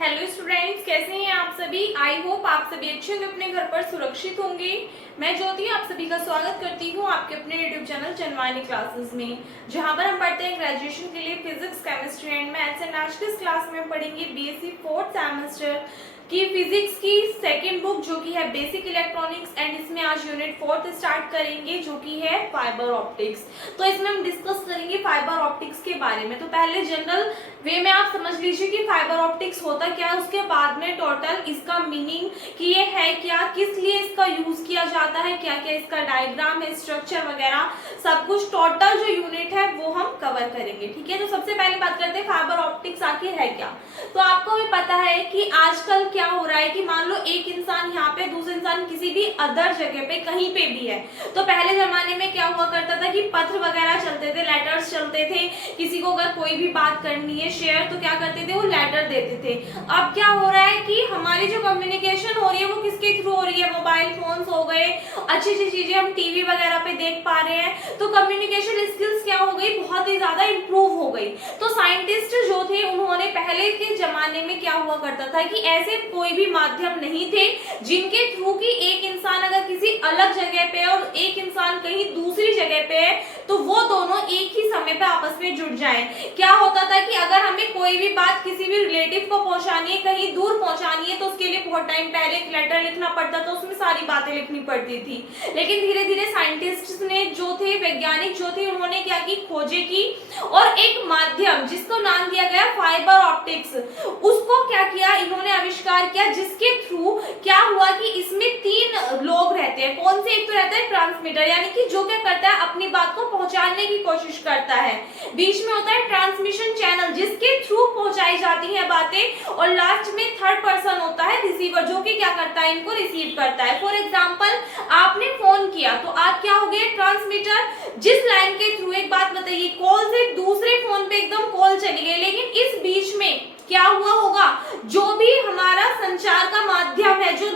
Hello students, कैसे हैं आप सभी। आई होप आप सभी अच्छे होंगे, अपने घर पर सुरक्षित होंगे। मैं ज्योति आप सभी का स्वागत करती हूँ आपके अपने यूट्यूब चैनल चनवानी क्लासेस में, जहाँ पर हम पढ़ते हैं ग्रेजुएशन के लिए physics, chemistry and maths. And आज के इस क्लास में हम पढ़ेंगे बीएससी फोर्थ सेमेस्टर की फिजिक्स की सेकेंड बुक जो कि है बेसिक इलेक्ट्रॉनिक्स। एंड इसमें आज यूनिट फोर्थ स्टार्ट करेंगे जो कि है फाइबर ऑप्टिक्स। तो इसमें हम डिस्कस करेंगे फाइबर ऑप्टिक्स के बारे में। तो पहले जनरल वे में आप समझ लीजिए कि फाइबर ऑप्टिक्स होता क्या है, उसके बाद में टोटल इसका मीनिंग कि ये है क्या, किस लिए इसका यूज किया जाता है, क्या क्या इसका डायग्राम है, स्ट्रक्चर वगैरह सब कुछ टोटल जो यूनिट है वो हम कवर करेंगे। ठीक है, तो सबसे पहले बात करते हैं फाइबर ऑप्टिक्स आखिर है क्या। तो आपको भी पता है कि आजकल क्या हो रहा है कि मान लो एक इंसान यहाँ पे, दूसरा इंसान किसी भी अदर जगह पे कहीं पे भी है। तो पहले जमाने में क्या हुआ करता था कि पत्र वगैरह चलते थे, लेटर्स चलते थे। किसी को अगर कोई भी बात करनी है शेयर, तो क्या करते थे, वो लेटर देते थे। अब क्या हो रहा है कि हमारी जो कम्युनिकेशन हो रही है वो किसके थ्रू हो रही है, मोबाइल फोन्स हो गए, अच्छी अच्छी चीजें हम टीवी वगैरह पे देख पा रहे हैं। तो कम्युनिकेशन स्किल्स क्या हो गई, बहुत ही ज्यादा इंप्रूव हो गई। तो साइंटिस्ट जो थे उन्होंने पहले के जमाने में क्या हुआ करता था कि ऐसे कोई भी माध्यम नहीं थे जिनके थ्रू की एक इंसान अगर किसी अलग जगह पे और एक इंसान कहीं दूसरी जगह पे है तो वो दोनों एक ही समय पे आपस में जुड़ जाएं। क्या होता था कि अगर हमें कोई भी बात किसी भी रिलेटिव को पहुंचानी है, कहीं दूर पहुंचानी है, तो उसके लिए बहुत टाइम पहले एक लेटर लिखना पड़ता था, उसमें सारी बातें लिखनी पड़ती थी। लेकिन धीरे धीरे साइंटिस्ट ने जो थे, वैज्ञानिक जो थे, उन्होंने क्या की, खोजें की और एक माध्यम जिसको नाम दिया गया फाइबर ऑप्टिक्स, उसको क्या किया, इन्होंने आविष्कार किया, जिसके थ्रू क्या हुआ कि इसमें तीन लोग रहते हैं। कौन से, एक तो रहता है ट्रांसमीटर, यानी कि जो क्या करता है, अपनी बात को पहुंचाने की कोशिश करता है। बीच में होता है ट्रांसमिशन चैनल, जिसके थ्रू पहुंचाई जाती है बातें। और लास्ट में थर्ड पर्सन होता है रिसीवर, जो कि क्या करता है, इनको रिसीव करता है। फॉर एग्जाम्पल आपने फोन किया तो आप क्या हो गए, ट्रांसमीटर। जिस लाइन के थ्रू, एक बात बताइए, कॉल से दूसरे फोन पे एकदम कॉल चली गई, लेकिन इस बीच में क्या हुआ होगा, जो भी हमारा संचार का माध्यम है, जो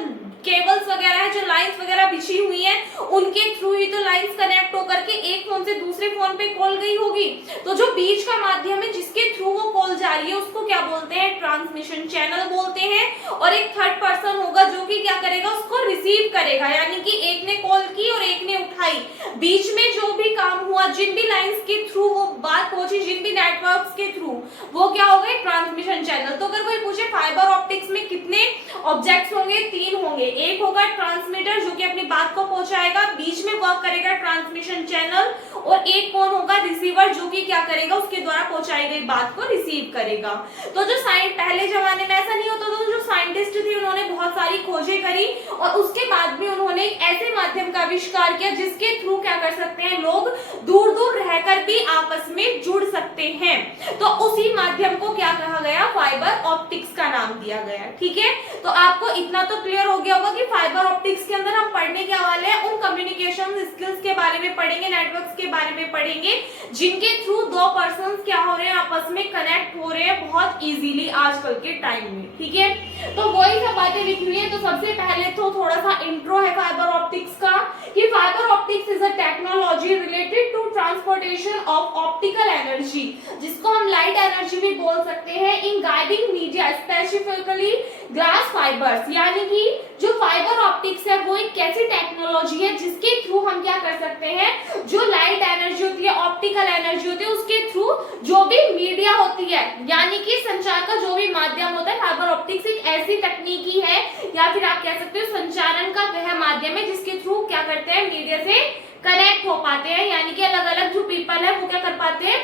केबल्स वगैरह है, जो लाइंस वगैरह बिछी हुई हैं, उनके थ्रू ही तो लाइंस कनेक्ट होकर के एक फोन से दूसरे फोन पे कॉल गई होगी। तो जो बीच का माध्यम है जिसके थ्रू वो कॉल जा रही है, उसको क्या बोलते हैं, ट्रांसमिशन चैनल बोलते हैं। और एक थर्ड पर्सन होगा जो कि क्या करेगा, उसको रिसीव करेगा, यानी कि एक ने कॉल की और एक ने उठाई। बीच में जो भी काम हुआ, जिन भी लाइंस के थ्रू वो बात पहुंची, जिन भी नेटवर्क्स के थ्रू, वो क्या हो गए, ट्रांसमिशन चैनल। तो अगर कोई पूछे फाइबर ऑप्टिक्स में कितने ऑब्जेक्ट्स होंगे, तीन होंगे। एक होगा ट्रांसमीटर जो कि अपनी बात को पहुंचाएगा, बीच में वर्क करेगा ट्रांसमिशन चैनल, और एक कौन होगा, रिसीवर, जो कि क्या करेगा, उसके द्वारा पहुंचाई गई बात को रिसीव करेगा। तो जो पहले जमाने में ऐसा नहीं होता, तो जो साइंटिस्ट थे उन्होंने बहुत सारी खोजें करी और उसके बाद में उन्होंने एक ऐसे माध्यम का आविष्कार किया जिसके थ्रू क्या कर सकते हैं, लोग दूर दूर रहकर भी आपस में जुड़ सकते हैं। तो उसी माध्यम को क्या कहा गया, फाइबर ऑप्टिक्स का नाम दिया गया। ठीक है, तो आपको इतना तो क्लियर हो गया होगा कि फाइबर ऑप्टिक्स के अंदर हम पढ़ने क्या वाले हैं, उन कम्युनिकेशन स्किल्स के बारे में पढ़ेंगे, नेटवर्क्स के बारे में पढ़ेंगे, जिनके थ्रू दो पर्संस क्या हो रहे हैं, आपस में कनेक्ट हो रहे हैं बहुत इजीली आजकल के टाइम में। ठीक है, तो वही सब बातें लिखी हुई है। तो सबसे पहले तो थोड़ा सा इंट्रो है फाइबर ऑप्टिक्स का, कि fibre optics is a technology related to transportation of optical energy, जिसको हम लाइट एनर्जी भी बोल सकते हैं, in guiding media specifically glass fibres. यानी कि जो फाइबर ऑप्टिक्स है वो एक कैसी टेक्नोलॉजी है जिसके थ्रू हम क्या कर सकते हैं, जो लाइट एनर्जी होती है, ऑप्टिकल एनर्जी होती है, उसके थ्रू जो भी मीडिया होती है, यानी कि संचार का जो भी माध्यम होता है, फाइबर ऑप्टिक्स एक ऐसी तकनीकी है, या फिर आप कह सकते हो संचारण का वह माध्यम है जिसके थ्रू क्या करते हैं, मीडिया से कनेक्ट हो पाते हैं। यानी कि अलग अलग जो पीपल है वो क्या कर पाते हैं,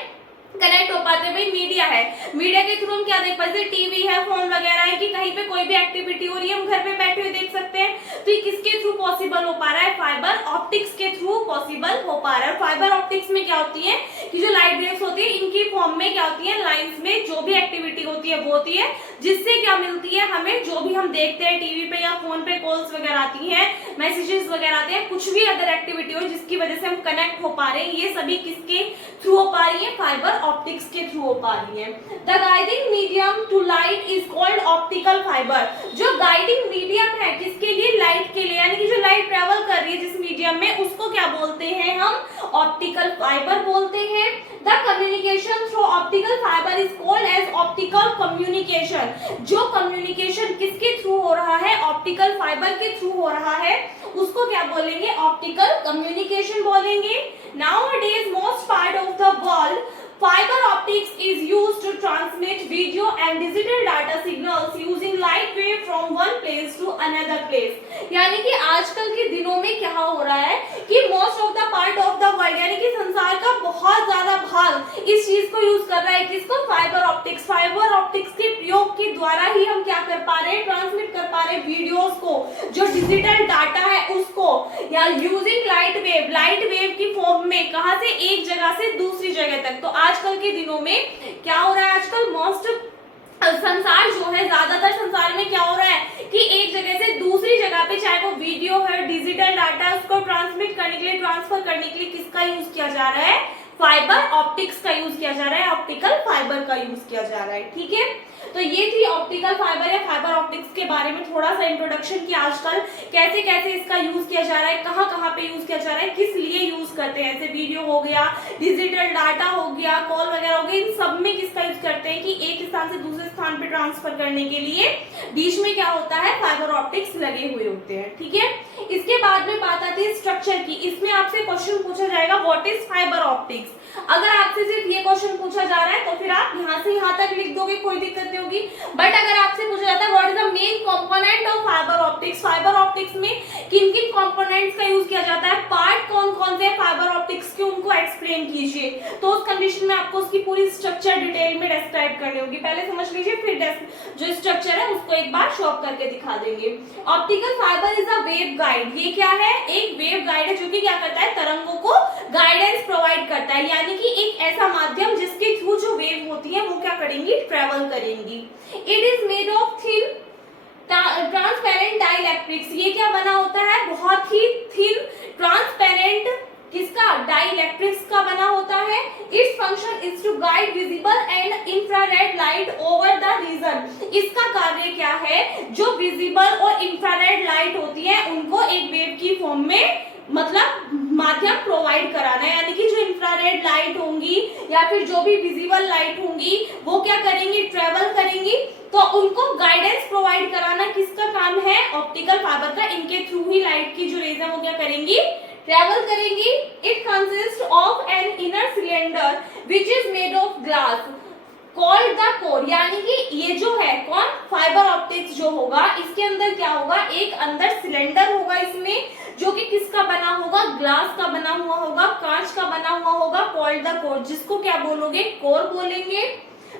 कनेक्ट हो पाते हैं। भाई मीडिया है, मीडिया के थ्रू हम क्या देख पाते हैं, टीवी है, फोन वगैरह है, कि कहीं पे कोई भी एक्टिविटी हो रही है हम घर पे बैठे हुए देख सकते हैं। तो ये किसके थ्रू पॉसिबल हो पा रहा है, फाइबर ऑप्टिक्स के थ्रू पॉसिबल हो पा रहा है। फाइबर ऑप्टिक्स में क्या होती है कि जो लाइट वेव्स होती है, इनकी फॉर्म में क्या होती है, लाइंस में जो भी एक्टिविटी होती है वो होती है, जिससे क्या मिलती है हमें, जो भी हम देखते हैं टीवी पे या फोन पे, कॉल्स वगैरह आती हैं, मैसेजेस वगैरह आते हैं, कुछ भी अदर एक्टिविटी हो जिसकी वजह से हम कनेक्ट हो पा रहे हैं, ये सभी किसके थ्रू हो पा रही है, फाइबर ऑप्टिक्स के थ्रू हो पा रही है। The guiding medium to light is called optical fibre. जो गाइडिंग मीडियम है किसके लिए, लाइट के लिए, यानी कि जो लाइट ट्रेवल कर रही है जिस मीडियम में, उसको क्या बोलते हैं हम, ऑप्टिकल फाइबर बोलते हैं। The communication through optical fibre is called as optical communication. जो कम्युनिकेशन किसके थ्रू हो रहा है, ऑप्टिकल फाइबर के थ्रू हो रहा है, उसको क्या बोलेंगे, ऑप्टिकल कम्युनिकेशन बोलेंगे। Nowadays most part of the world fiber optics is used to transmit video and digital data signals using light wave from one place to another place। यानी कि आजकल के दिनों में क्या हो रहा है कि most of the part of the world यानी कि संसार का बहुत ज्यादा भाग इस चीज को यूज कर रहा है, किसको, फाइबर ऑप्टिक्स। फाइबर ऑप्टिक्स के प्रयोग के द्वारा ही हम क्या कर पा रहे हैं, ट्रांसमिट कर पा रहे हैं वीडियोस को, जो डिजिटल डाटा है उसको, या यूजिंग लाइट वेव की फॉर्म में, कहां से, एक जगह से दूसरी जगह तक। तो आजकल के दिनों में क्या हो रहा है, आजकल मोस्ट संसार जो है, ज्यादातर संसार में क्या हो रहा है कि एक जगह से दूसरी जगह पे, चाहे वो वीडियो है, डिजिटल डाटा है, उसको ट्रांसमिट करने के लिए, ट्रांसफर करने के लिए किसका यूज किया जा रहा है, फाइबर ऑप्टिक्स का यूज किया जा रहा है, ऑप्टिकल फाइबर का यूज किया जा रहा है। ठीक है, तो ये थी ऑप्टिकल फाइबर या फाइबर ऑप्टिक्स के बारे में थोड़ा सा इंट्रोडक्शन कि आजकल कैसे कैसे इसका यूज किया जा रहा है, कहाँ कहाँ पे यूज किया जा रहा है, किस लिए यूज करते हैं। जैसे वीडियो हो गया, डिजिटल डाटा हो गया, कॉल वगैरह हो गया, इन सब में किसका यूज करते हैं कि एक स्थान से दूसरे स्थान पे ट्रांसफर करने के लिए बीच में क्या होता है, फाइबर ऑप्टिक्स लगे हुए होते हैं। ठीक है, इसके बाद में बात आती है स्ट्रक्चर की। इसमें आपसे क्वेश्चन पूछा जाएगा व्हाट इज फाइबर ऑप्टिक्स। अगर आपसे सिर्फ ये क्वेश्चन पूछा जा रहा है तो फिर आप यहाँ से यहाँ तक लिख दोगे, कोई दिक्कत नहीं होगी। बट अगर आपसे पूछा जाता है what is the main component of fibre optics, fibre optics में किन किन कंपोनेंट्स का यूज किया जाता है, पार्ट कौन कौन से फाइबर ऑप्टिक्स के, उनको एक्सप्लेन कीजिए। तो उस कंडीशन में आपको उसकी पूरी स्ट्रक्चर डिटेल में डिस्क्राइब करनी होगी। पहले समझ लीजिए, फिर जो स्ट्रक्चर है उसको एक बार शो अप करके दिखा देंगे। Optical fibre is a wave guide. ये क्या है, एक वेव गाइड है जो कि क्या करता है, तरंगों को गाइडेंस प्रोवाइड करता है, यानी कि एक ऐसा माध्यम जिसके थ्रू जो वेव होती है वो क्या करेंगी, ट्रेवल करेंगी। It is made of thin transparent dielectrics. ये क्या बना होता है, बहुत ही थिन ट्रांसपेरेंट, किसका, डाइइलेक्ट्रिक्स का बना होता है। Its function is to guide visible and infrared light over the region. इसका कार्य क्या है, जो विजिबल और इंफ्रारेड लाइट होती है उनको एक वेव की फॉर्म में मतलब माध्यम प्रोवाइड कराना है, यानी कि जो इंफ्रारेड लाइट होंगी या फिर जो भी विजिबल लाइट होंगी वो क्या करेंगी, ट्रेवल करेंगी। तो उनको गाइडेंस प्रोवाइड कराना किसका काम है, ऑप्टिकल फाइबर का। इनके थ्रू ही लाइट की जो रेज है वो क्या करेंगी, ट्रेवल करेंगी। It consist of an inner cylinder which is made of glass called the core. यानी कि ये जो है कौन, फाइबर ऑप्टिक्स जो होगा, इसके अंदर क्या होगा, एक अंदर सिलेंडर होगा इसमें, जो कि किसका बना होगा, ग्लास का बना हुआ होगा, कांच का बना हुआ होगा, कॉल्ड द कोर, जिसको क्या बोलोगे, कोर बोलेंगे।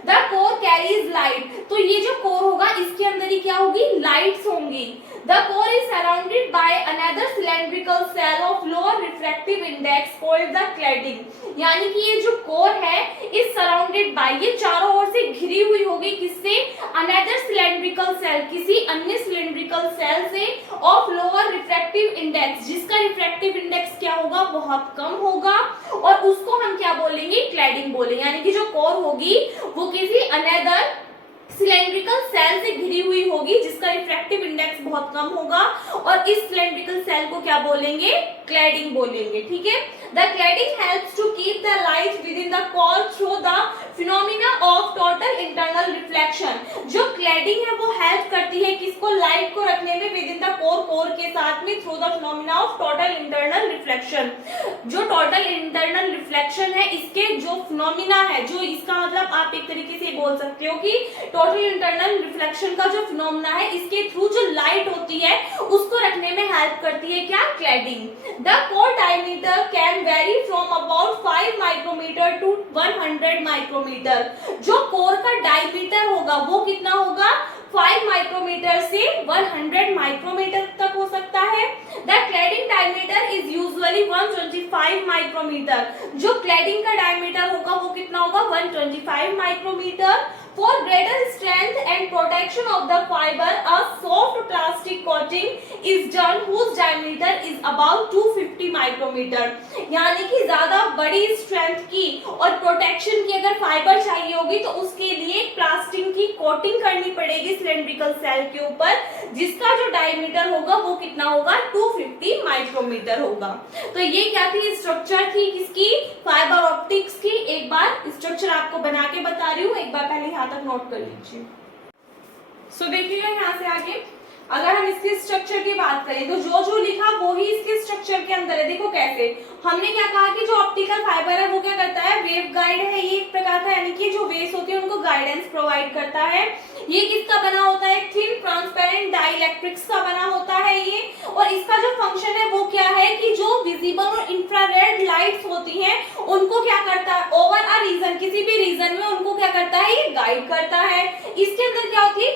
The core carries light. तो ये जो कोर होगा इसके अंदर ही क्या होगी, लाइट्स होंगी। The core is surrounded by another cylindrical cell of lower refractive index called the cladding। यानी कि ये जो कोर है इस सराउंडेड बाय, ये चारों ओर से घिरी हुई होगी, किससे, अनदर सिलेंड्रिकल सेल, किसी अन्य सिलेंड्रिकल सेल से, ऑफ लोअर रिफ्रैक्टिव इंडेक्स, जिसका रिफ्रैक्टिव इंडेक्स क्या होगा, बहुत कम होगा, और उसको हम क्या बोलेंगे, क्लैडिंग बोलेंगे। यानी कि जो कोर होगी वो किसी अनदर सिलेंड्रिकल सेल से घिरी हुई होगी जिसका रिफ्रैक्टिव इंडेक्स बहुत कम होगा, और इस सिलेंड्रिकल सेल को क्या बोलेंगे, क्लैडिंग बोलेंगे। ठीक है, the cladding helps to keep the light within the core through the phenomena of total internal reflection. जो क्लैडिंग है वो हेल्प करती है किसको, लाइट को रखने में with in the core, core के साथ में, through the phenomena of total internal reflection. जो टोटल इंटरनल रिफ्लेक्शन है इसके जो फिनोमिना है, जो इसका मतलब आप एक तरीके से बोल सकते हो कि टोटल इंटरनल रिफ्लेक्शन का जो फिनोमेना है इसके थ्रू जो लाइट होती है उसको रखने में हेल्प करती है क्या, cladding. The core diameter can vary from about 5 micrometre to 100 micrometre. जो कोर का डायमीटर होगा वो कितना होगा, 5 माइक्रोमीटर से 100 माइक्रोमीटर तक हो सकता है। The cladding diameter is usually 125 micrometre. जो क्लैडिंग का डायमीटर होगा वो कितना होगा, 125 micrometre. For greater strength and protection of the fiber, a soft plastic coating is done whose diameter is about 250 micrometre. यानी कि ज्यादा बड़ी स्ट्रेंथ की और प्रोटेक्शन की अगर फाइबर चाहिए होगी तो उसके लिए प्लास्टिक की कोटिंग करनी पड़ेगी सिलेंड्रिकल सेल के ऊपर, जिसका जो डायमीटर होगा वो कितना होगा 250 माइक्रोमीटर होगा। तो ये क्या थी, स्ट्रक्चर थी किसकी, फाइबर ऑप्टिक्स की। एक बार स्ट्रक्चर आपको बना के बता रही हूँ, एक बार पहले यहाँ तक नोट कर लीजिए। सो देखिएगा यहाँ से आगे अगर हम इसके स्ट्रक्चर की बात करें तो जो जो लिखा वो ही इसके स्ट्रक्चर के अंदर है। देखो कैसे, हमने क्या कहा कि जो ऑप्टिकल फाइबर है वो क्या करता है, वेव गाइड है, ये एक प्रकार का, यानी कि जो वेव्स होती है उनको गाइडेंस प्रोवाइड करता है। ये किसका बना होता है, थिन ट्रांसपेरेंट डाइइलेक्ट्रिक्स का बना होता है ये। और इसका जो फंक्शन है वो क्या है कि जो विजिबल और इंफ्रारेड लाइट्स होती हैं उनको क्या करता है, ओवर अ रीजन, किसी भी रीजन में उनको क्या करता है, ये गाइड करता है। इसके अंदर क्या होती है,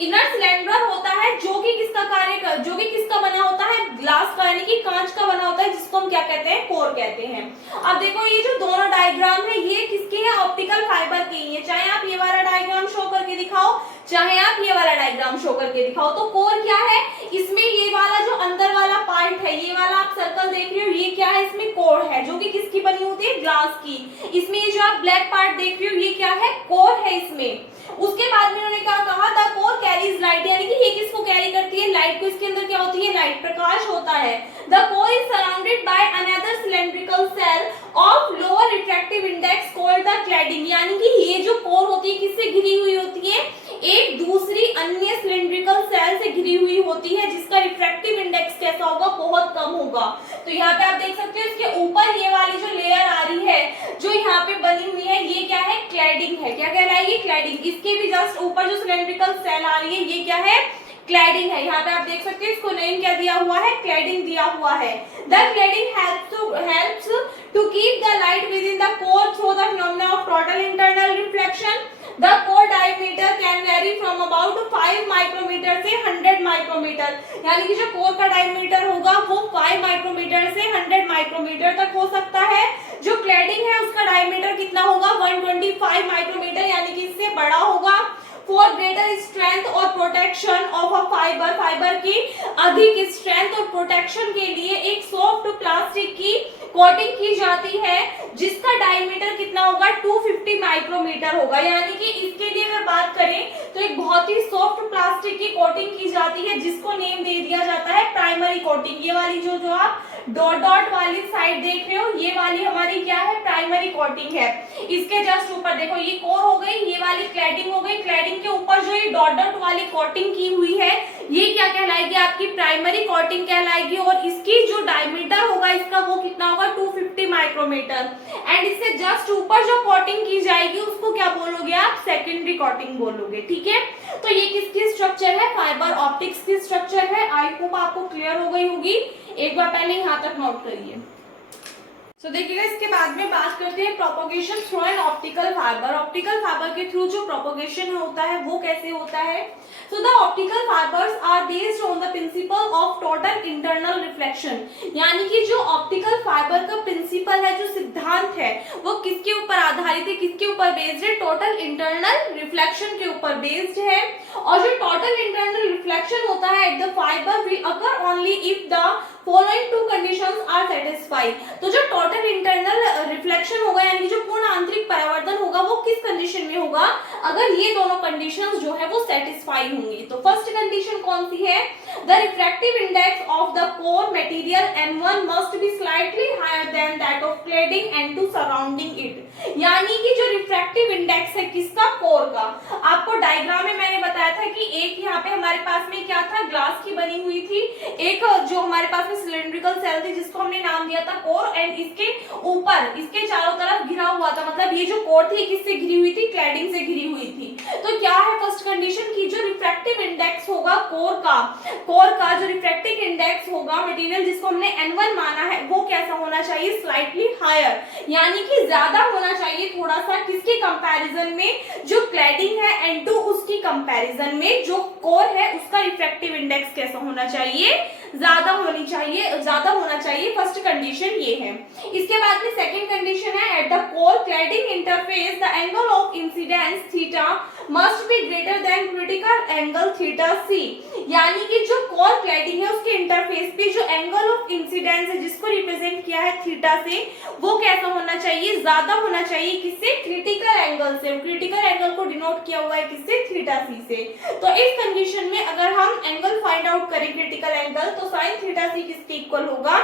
इनर सिलेंडर होता है जो कि किसका जो कि किसका बना होता है, ग्लास का, यानी कि कांच का बना होता है, जिसको हम क्या कहते हैं, कोर कहते हैं। अब देखो ये जो दोनों डायग्राम है ये किसके हैं, ऑप्टिकल फाइबर के ही है। चाहे आप ये वाला डायग्राम शो करके दिखाओ, चाहे आप ये वाला डायग्राम शो करके दिखाओ। तो कोर क्या है, इसमें ये वाला जो अंदर वाला पार्ट है, ये वाला आप सर्कल देख रहे हो, ये क्या है, इसमें कोर है जो कि किसकी बनी होती है, ग्लास की। इसमें ये जो आप ब्लैक पार्ट देख रहे हो ये क्या है, कोर है इसमें। उसके बाद में उन्होंने क्या कहा, द कोर कैरीज लाइट, यानी कि ये किसको कैरी करती है, लाइट को। इसके अंदर क्या होती है, लाइट, प्रकाश होता है। The core is surrounded by another cylindrical shell of lower refractive index called the cladding, यानी कि ये जो कोर होती है किससे घिरी हुई होती है, एक दूसरी अन्य सिलेंड्रिकल सेल से घिरी हुई होती है, जिसका रिफ्रैक्टिव इंडेक्स कैसा होगा, बहुत कम होगा। तो यहाँ पे आप देख सकते हो इसके ऊपर ये वाली जो लेयर आ रही है जो यहाँ पे बनी हुई है, ये क्या है, क्लैडिंग है। क्या कहलाएगी, क्लैडिंग। इसके भी जस्ट ऊपर जो सिलेंड्रिकल सेल आ रही है ये क्या है, क्लैडिंग है। यहाँ पे आप देख सकते हो इसको नेम क्या दिया हुआ है, क्लैडिंग दिया हुआ है। The cladding helps to keep the light within the core through the phenomena of total internal reflection. The core diameter can vary from about 5 micrometer से 100 माइक्रोमीटर, यानी कि जो कोर का डायमीटर होगा वो 5 माइक्रोमीटर से 100 माइक्रोमीटर तक हो सकता है। जो क्लैडिंग है उसका डायमीटर कितना होगा, 125 माइक्रोमीटर, यानी कि इससे बड़ा होगा। फॉर ग्रेटर स्ट्रेंथ और प्रोटेक्शन ऑफ अ फाइबर की अधिक स्ट्रेंथ और प्रोटेक्शन के लिए एक सॉफ्ट प्लास्टिक की कोटिंग की जाती है, जिसका डायमीटर कितना होगा, 250 माइक्रोमीटर होगा। यानी कि इसके लिए अगर बात करें तो एक बहुत ही सॉफ्ट प्लास्टिक की कोटिंग की जाती है, जिसको नेम दे दिया जाता है प्राइमरी कोटिंग। ये वाली जो आप डॉट डॉट वाली साइड देख रहे हो, ये वाली हमारी क्या है, प्राइमरी कोटिंग है। इसके जस्ट ऊपर देखो ये कोर हो गई, ये वाली क्लैडिंग हो गई। क्लैडिंग के ऊपर जो ये डॉट डॉट वाली कोटिंग की हुई है ये क्या कहलाएगी, आपकी प्राइमरी कोटिंग कहलाएगी। और इसकी जो डायमीटर होगा इसका वो कितना होगा, 250 माइक्रोमीटर। एंड इससे जस्ट ऊपर जो कोटिंग की जाएगी उसको क्या बोलोगे आप, सेकेंडरी कोटिंग बोलोगे। ठीक है, तो ये किसकी स्ट्रक्चर है, फाइबर ऑप्टिक्स की स्ट्रक्चर है। आई होप आपको क्लियर हो गई होगी। एक बार पहले यहाँ तक नोट करिए। तो देखिएगा इसके बाद में बात करते हैं propagation through an optical fibre. Optical fibre के थ्रू जो प्रोपोगेशन होता है वो कैसे होता है। So the optical fibres are based on the principle of total internal reflection, यानी कि जो ऑप्टिकल फाइबर का प्रिंसिपल है, जो सिद्धांत है, वो किसके ऊपर आधारित है, किसके ऊपर बेस्ड है, टोटल इंटरनल रिफ्लेक्शन के ऊपर बेस्ड है। और जो टोटल इंटरनल रिफ्लेक्शन होता है at the fibre will occur only if the following two conditions are satisfied. तो जो टोटल इंटरनल रिफ्लेक्शन होगा, यानी कि जो पूर्ण आंतरिक परावर्तन होगा, वो किस कंडीशन में होगा, अगर ये दोनों कंडीशंस जो है वो सेटिस्फाई होंगी। तो फर्स्ट कंडीशन कौन सी है, the refractive index of the core material N1 must be slightly higher than that of cladding N2 surrounding it. यानी कि जो रिफ्रैक्टिव इंडेक्स है किसका, कोर का। आपको डायग्राम में मैंने बताया था कि एक यहाँ पे हमारे पास में क्या था, ग्लास की बनी हुई थी, एक जो हमारे पास में सिलेंड्रिकल सेल थी जिसको हमने नाम दिया था कोर, एंड इसके ऊपर इसके चारों तरफ घिरा हुआ था, मतलब ये जो कोर थी किससे घिरी हुई थी, क्लैडिंग से घिरी हुई थी। तो क्या है फर्स्ट कंडीशन की जो रिफ्रैक्टिव इंडेक्स होगा कोर का जो रिफ्रैक्टिव इंडेक्स होगा मटेरियल जिसको हमने N1 माना है, वो कैसा होना चाहिए, स्लाइटली हायर, यानी कि ज्यादा होना चाहिए थोड़ा सा, किसके कंपैरिजन में, जो क्लैडिंग है N2 उसकी कंपैरिजन में जो कोर है उसका रिफ्रैक्टिव इंडेक्स कैसा होना चाहिए, ज्यादा होना चाहिए। फर्स्ट कंडीशन ये है। इसके बाद में सेकंड कंडीशन है, at the core cladding interface the angle of incidence theta must be greater than critical angle theta C, यानी कि जो कोर क्लैडिंग है उसके इंटरफेस पे जो एंगल ऑफ इंसिडेंस है जिसको रिप्रेजेंट किया है थीटा से, वो कैसा होना चाहिए, ज्यादा होना चाहिए किससे, क्रिटिकल एंगल से। क्रिटिकल एंगल को डिनोट किया हुआ है किससे, थीटा सी से। तो इस कंडीशन में अगर हम एंगल फाइंड आउट करें क्रिटिकल एंगल, तो साइन थीटा सी किसके इक्वल होगा,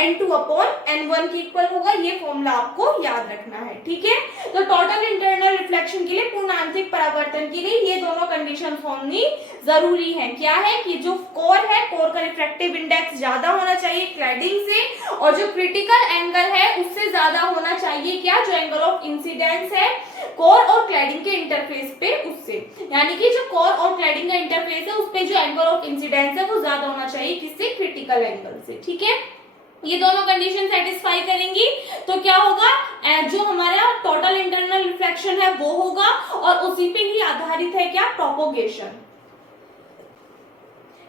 n2 अपॉन n1 के इक्वल होगा। ये फॉर्मूला आपको याद रखना है, ठीक है। तो टोटल इंटरनल रिफ्लेक्शन के लिए, पूर्ण आंतरिक परावर्तन के लिए ये दोनों कंडीशन होनी जरूरी है। क्या है कि जो कोर है, कोर का रिफ्रैक्टिव इंडेक्स ज्यादा होना चाहिए क्लैडिंग से, और जो क्रिटिकल एंगल है उससे ज्यादा होना चाहिए क्या, जो एंगल ऑफ इंसिडेंस है कोर और क्लैडिंग के इंटरफेस पे उससे, यानी कि जो कोर और क्लैडिंग का इंटरफेस है उस पे जो एंगल ऑफ इंसिडेंस है वो ज्यादा होना चाहिए किससे, क्रिटिकल एंगल से, ठीक है। ये दोनों कंडीशन सेटिस्फाई करेंगी तो क्या होगा, जो हमारा टोटल इंटरनल रिफ्लेक्शन है वो होगा, और उसी पे ही आधारित है क्या, propagation.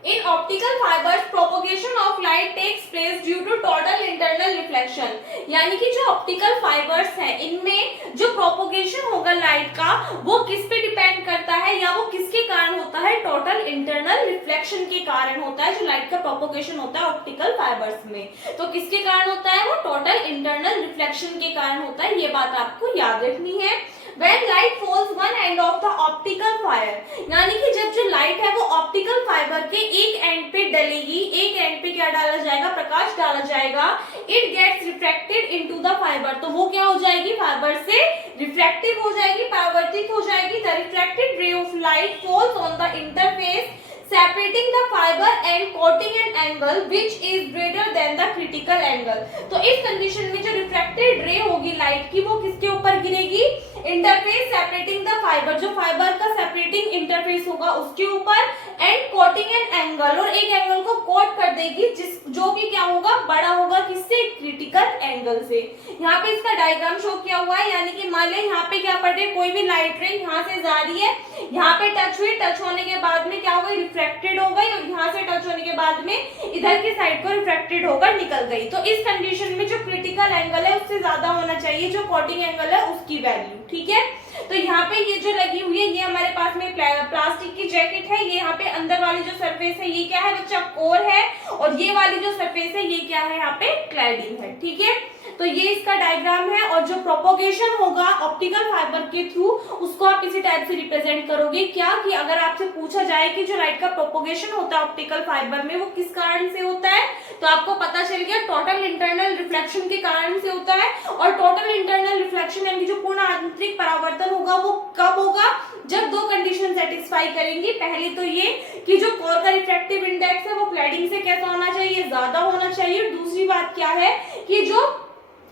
In optical fibers, propagation of light takes place due to total internal reflection, यानी कि जो ऑप्टिकल फाइबर्स हैं इनमें जो प्रोपोगेशन होगा लाइट का वो किस पे डिपेंड करता है, या वो किसके कारण होता है, टोटल इंटरनल रिफ्लेक्शन के कारण होता है। जो लाइट का प्रोपोगेशन होता है ऑप्टिकल फाइबर्स में, तो किसके कारण होता है, वो टोटल इंटरनल रिफ्लेक्शन के कारण होता है। ये बात आपको याद रखनी है। When light falls one end of the optical fire, यानी कि जब जो लाइट है वो ऑप्टिकल फाइबर के एक एंड पे डलेगी, एक एंड पे क्या डाला जाएगा, प्रकाश डाला जाएगा, it gets refracted into the fibre, तो वो क्या हो जाएगी, फाइबर से रिफ्रैक्टिव हो जाएगी, परावर्तित हो जाएगी। The refracted ray of light falls on the interface separating the fiber and coating an angle which is greater than the critical angle। तो इस कंडीशन में जो रिफ्रैक्टेड रे होगी लाइट की वो किसके ऊपर गिरेगी, इंटरफेस सेपरेटिंग द फाइबर, जो फाइबर का सेपरेटिंग इंटरफेस होगा उसके ऊपर, एंड कोटिंग एन एंगल, और एक एंगल को कोट कर देगी जो कि क्या होगा, बड़ा होगा किससे, क्रिटिकल एंगल से। यहाँ पे इसका डायग्राम शो किया हुआ है, यानी कि मान लें यहाँ पे क्या पड़ रही है, कोई भी लाइट रे यहाँ से जा रही है, यहाँ पे टच हुई, टच होने के बाद में क्या हो गई, रिफ्रैक्टेड हो गई, और यहाँ से टच होने के बाद में इधर की साइड को रिफ्रैक्टेड होकर निकल गई। तो इस कंडीशन में जो क्रिटिकल एंगल है उससे ज्यादा होना चाहिए जो कोटिंग एंगल है उसकी वैल्यू, ठीक है। तो यहाँ पे ये जो लगी हुई है ये हमारे पास में प्लास्टिक की जैकेट है, ये यहाँ पे अंदर वाली जो सरफेस है ये क्या है बच्चा, कोर है, और ये वाली जो सरफेस है ये क्या है, यहाँ पे क्लैडिंग है, ठीक है। तो ये इसका डायग्राम है, और जो प्रोपोगेशन होगा ऑप्टिकल फाइबर के थ्रू उसको आप इसी टाइप से रिप्रेजेंट करोगे। क्या कि अगर आपसे पूछा जाए कि जो लाइट का प्रोपोगेशन होता है ऑप्टिकल फाइबर में वो किस कारण से होता है, तो आपको पता चल गया टोटल इंटरनल रिफ्लेक्शन के कारण से होता है। और टोटल इंटरनल रिफ्लेक्शन यानी जो पूर्ण आंतरिक परावर्तन होगा वो कब होगा, जब दो कंडीशन सेटिस्फाई करेंगी। पहली तो ये कि जो कोर का रिफ्रैक्टिव इंडेक्स है वो क्लैडिंग से कैसा होना चाहिए, ज्यादा होना चाहिए। दूसरी बात क्या है कि जो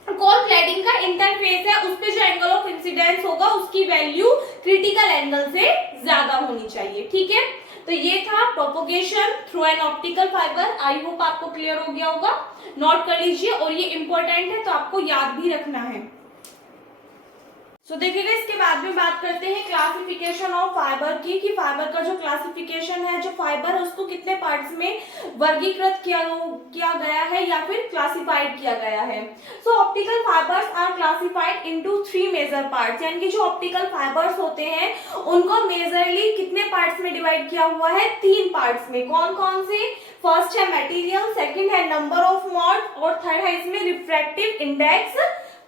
कोर क्लैडिंग का इंटरफेस है उस पे जो एंगल ऑफ इंसिडेंस होगा उसकी वैल्यू क्रिटिकल एंगल से ज्यादा होनी चाहिए, ठीक है। तो ये था propagation through an optical fibre. I hope आपको क्लियर हो गया होगा, नोट कर लीजिए, और ये इंपॉर्टेंट है तो आपको याद भी रखना है। तो देखिएगा इसके बाद में बात करते हैं क्लासिफिकेशन ऑफ फाइबर की, कि फाइबर का जो क्लासिफिकेशन है, जो फाइबर है उसको कितने पार्ट्स में वर्गीकृत किया गया है या फिर क्लासिफाइड किया गया है। So optical fibres are classified into 3 major parts, यानी कि जो ऑप्टिकल फाइबर्स होते हैं उनको मेजरली कितने पार्ट्स में डिवाइड किया हुआ है, 3 पार्ट्स में। कौन कौन से, फर्स्ट है मटेरियल, सेकंड है नंबर ऑफ मॉड, और थर्ड है इसमें रिफ्रैक्टिव इंडेक्स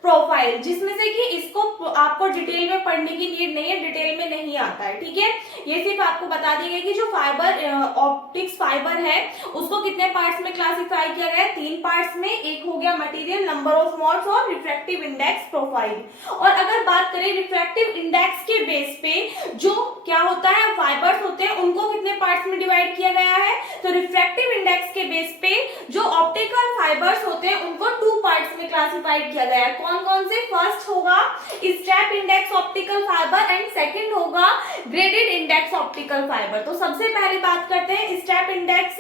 प्रोफाइल, जिसमें से कि इसको आपको डिटेल में पढ़ने की नीड नहीं है, डिटेल में नहीं आता है, ठीक है। ये सिर्फ आपको बता दिया गया कि जो फाइबर ऑप्टिक्स फाइबर है उसको कितने पार्ट्स में क्लासिफाई किया गया है, 3 पार्ट्स में। एक हो गया मटेरियल, नंबर ऑफ मॉड्स और रिफ्रैक्टिव इंडेक्स प्रोफाइल। और अगर बात करें रिफ्रैक्टिव इंडेक्स के बेस पे जो क्या होता है फाइबर्स होते हैं उनको कितने पार्ट्स में डिवाइड किया गया है, तो रिफ्रैक्टिव इंडेक्स के बेस पे जो ऑप्टिकल फाइबर्स होते हैं उनको 2 पार्ट्स में क्लासिफाइड किया गया है। कौन कौन से, फर्स्ट होगा strap index optical fibre and second होगा ग्रेडेड इंडेक्स ऑप्टिकल फाइबर। तो सबसे पहले बात करते हैं स्ट्रैप इंडेक्स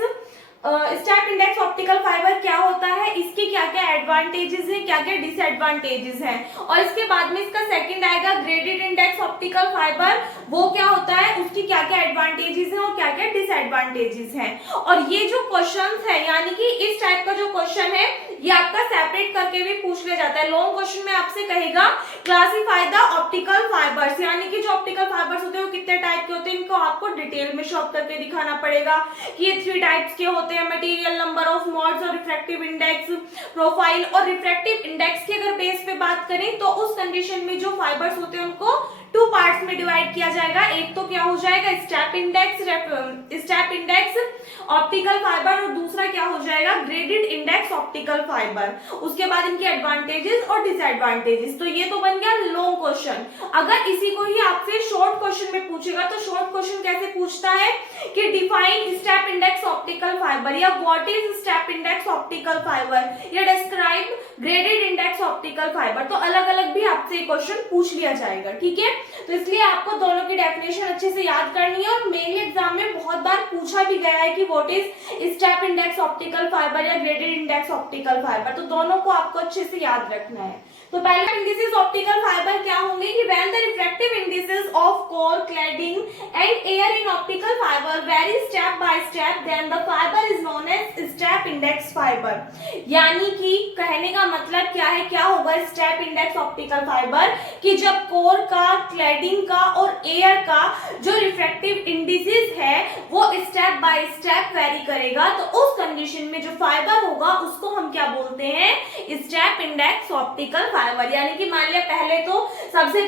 ऑप्टिकल फाइबर क्या होता है, इसके क्या क्या एडवांटेजेस हैं, क्या क्या डिसएडवांटेजेस हैं, और इसके बाद में इसका सेकंड आएगा ग्रेडेड इंडेक्स ऑप्टिकल फाइबर, वो क्या होता है, उसकी क्या क्या एडवांटेजेस हैं और क्या क्या डिसएडवांटेजेस हैं। और ये जो क्वेश्चंस है यानी कि इस टाइप का जो क्वेश्चन है ये आपका सेपरेट करके भी पूछ लिया जाता है। लॉन्ग क्वेश्चन में आपसे कहेगा क्लासिफाई द ऑप्टिकल फाइबर्स, यानी कि जो ऑप्टिकल फाइबर्स होते हैं वो कितने तो आपको डिटेल में शॉप करके दिखाना पड़ेगा कि ये 3 टाइप्स के होते हैं, मटेरियल, नंबर ऑफ मोड्स और रिफ्रैक्टिव इंडेक्स, प्रोफाइल। और रिफ्रैक्टिव इंडेक्स की अगर बेस पे बात करें तो उस कंडीशन में जो फाइबर्स होते हैं उनको 2 पार्ट्स में डिवाइड किया जाएगा। एक तो क्या हो जाएगा स्टेप इंडेक्स ऑप्टिकल फाइबर, और दूसरा क्या हो जाएगा ग्रेडेड इंडेक्स ऑप्टिकल फाइबर। उसके बाद इनके एडवांटेजेस और डिसएडवांटेजेस। तो ये तो बन गया लॉन्ग क्वेश्चन। अगर इसी को ही आपसे शॉर्ट क्वेश्चन में पूछेगा तो शॉर्ट क्वेश्चन कैसे पूछता है कि define step index optical fibre, या what is step index optical fibre, या describe graded index optical fibre. तो अलग अलग भी आपसे क्वेश्चन पूछ लिया जाएगा, ठीक है। तो इसलिए आपको दोनों की डेफिनेशन अच्छे से याद करनी है, और मेनली एग्जाम में बहुत बार पूछा भी गया है कि what is step index optical fibre या ग्रेडेड इंडेक्स ऑप्टिकल फाइबर। तो दोनों को आपको अच्छे से याद रखना है। तो पहला इंडिसेस ऑप्टिकल फाइबर क्या होंगे कि when the refractive indices of core, cladding and air in optical fibre vary step by step, then the fibre is known as step index fibre. यानी कि कहने का मतलब क्या है, क्या होगा स्टेप इंडेक्स ऑप्टिकल फाइबर कि जब कोर का, क्लैडिंग का और एयर का जो रिफ्रैक्टिव इंडिसेस है वो स्टेप बाय स्टेप वेरी करेगा, तो उस कंडीशन में जो फाइबर होगा उसको हम क्या बोलते हैं स्टेप इंडेक्स ऑप्टिकल फाइबर। यानी कि मान लिया पहले तो सबसे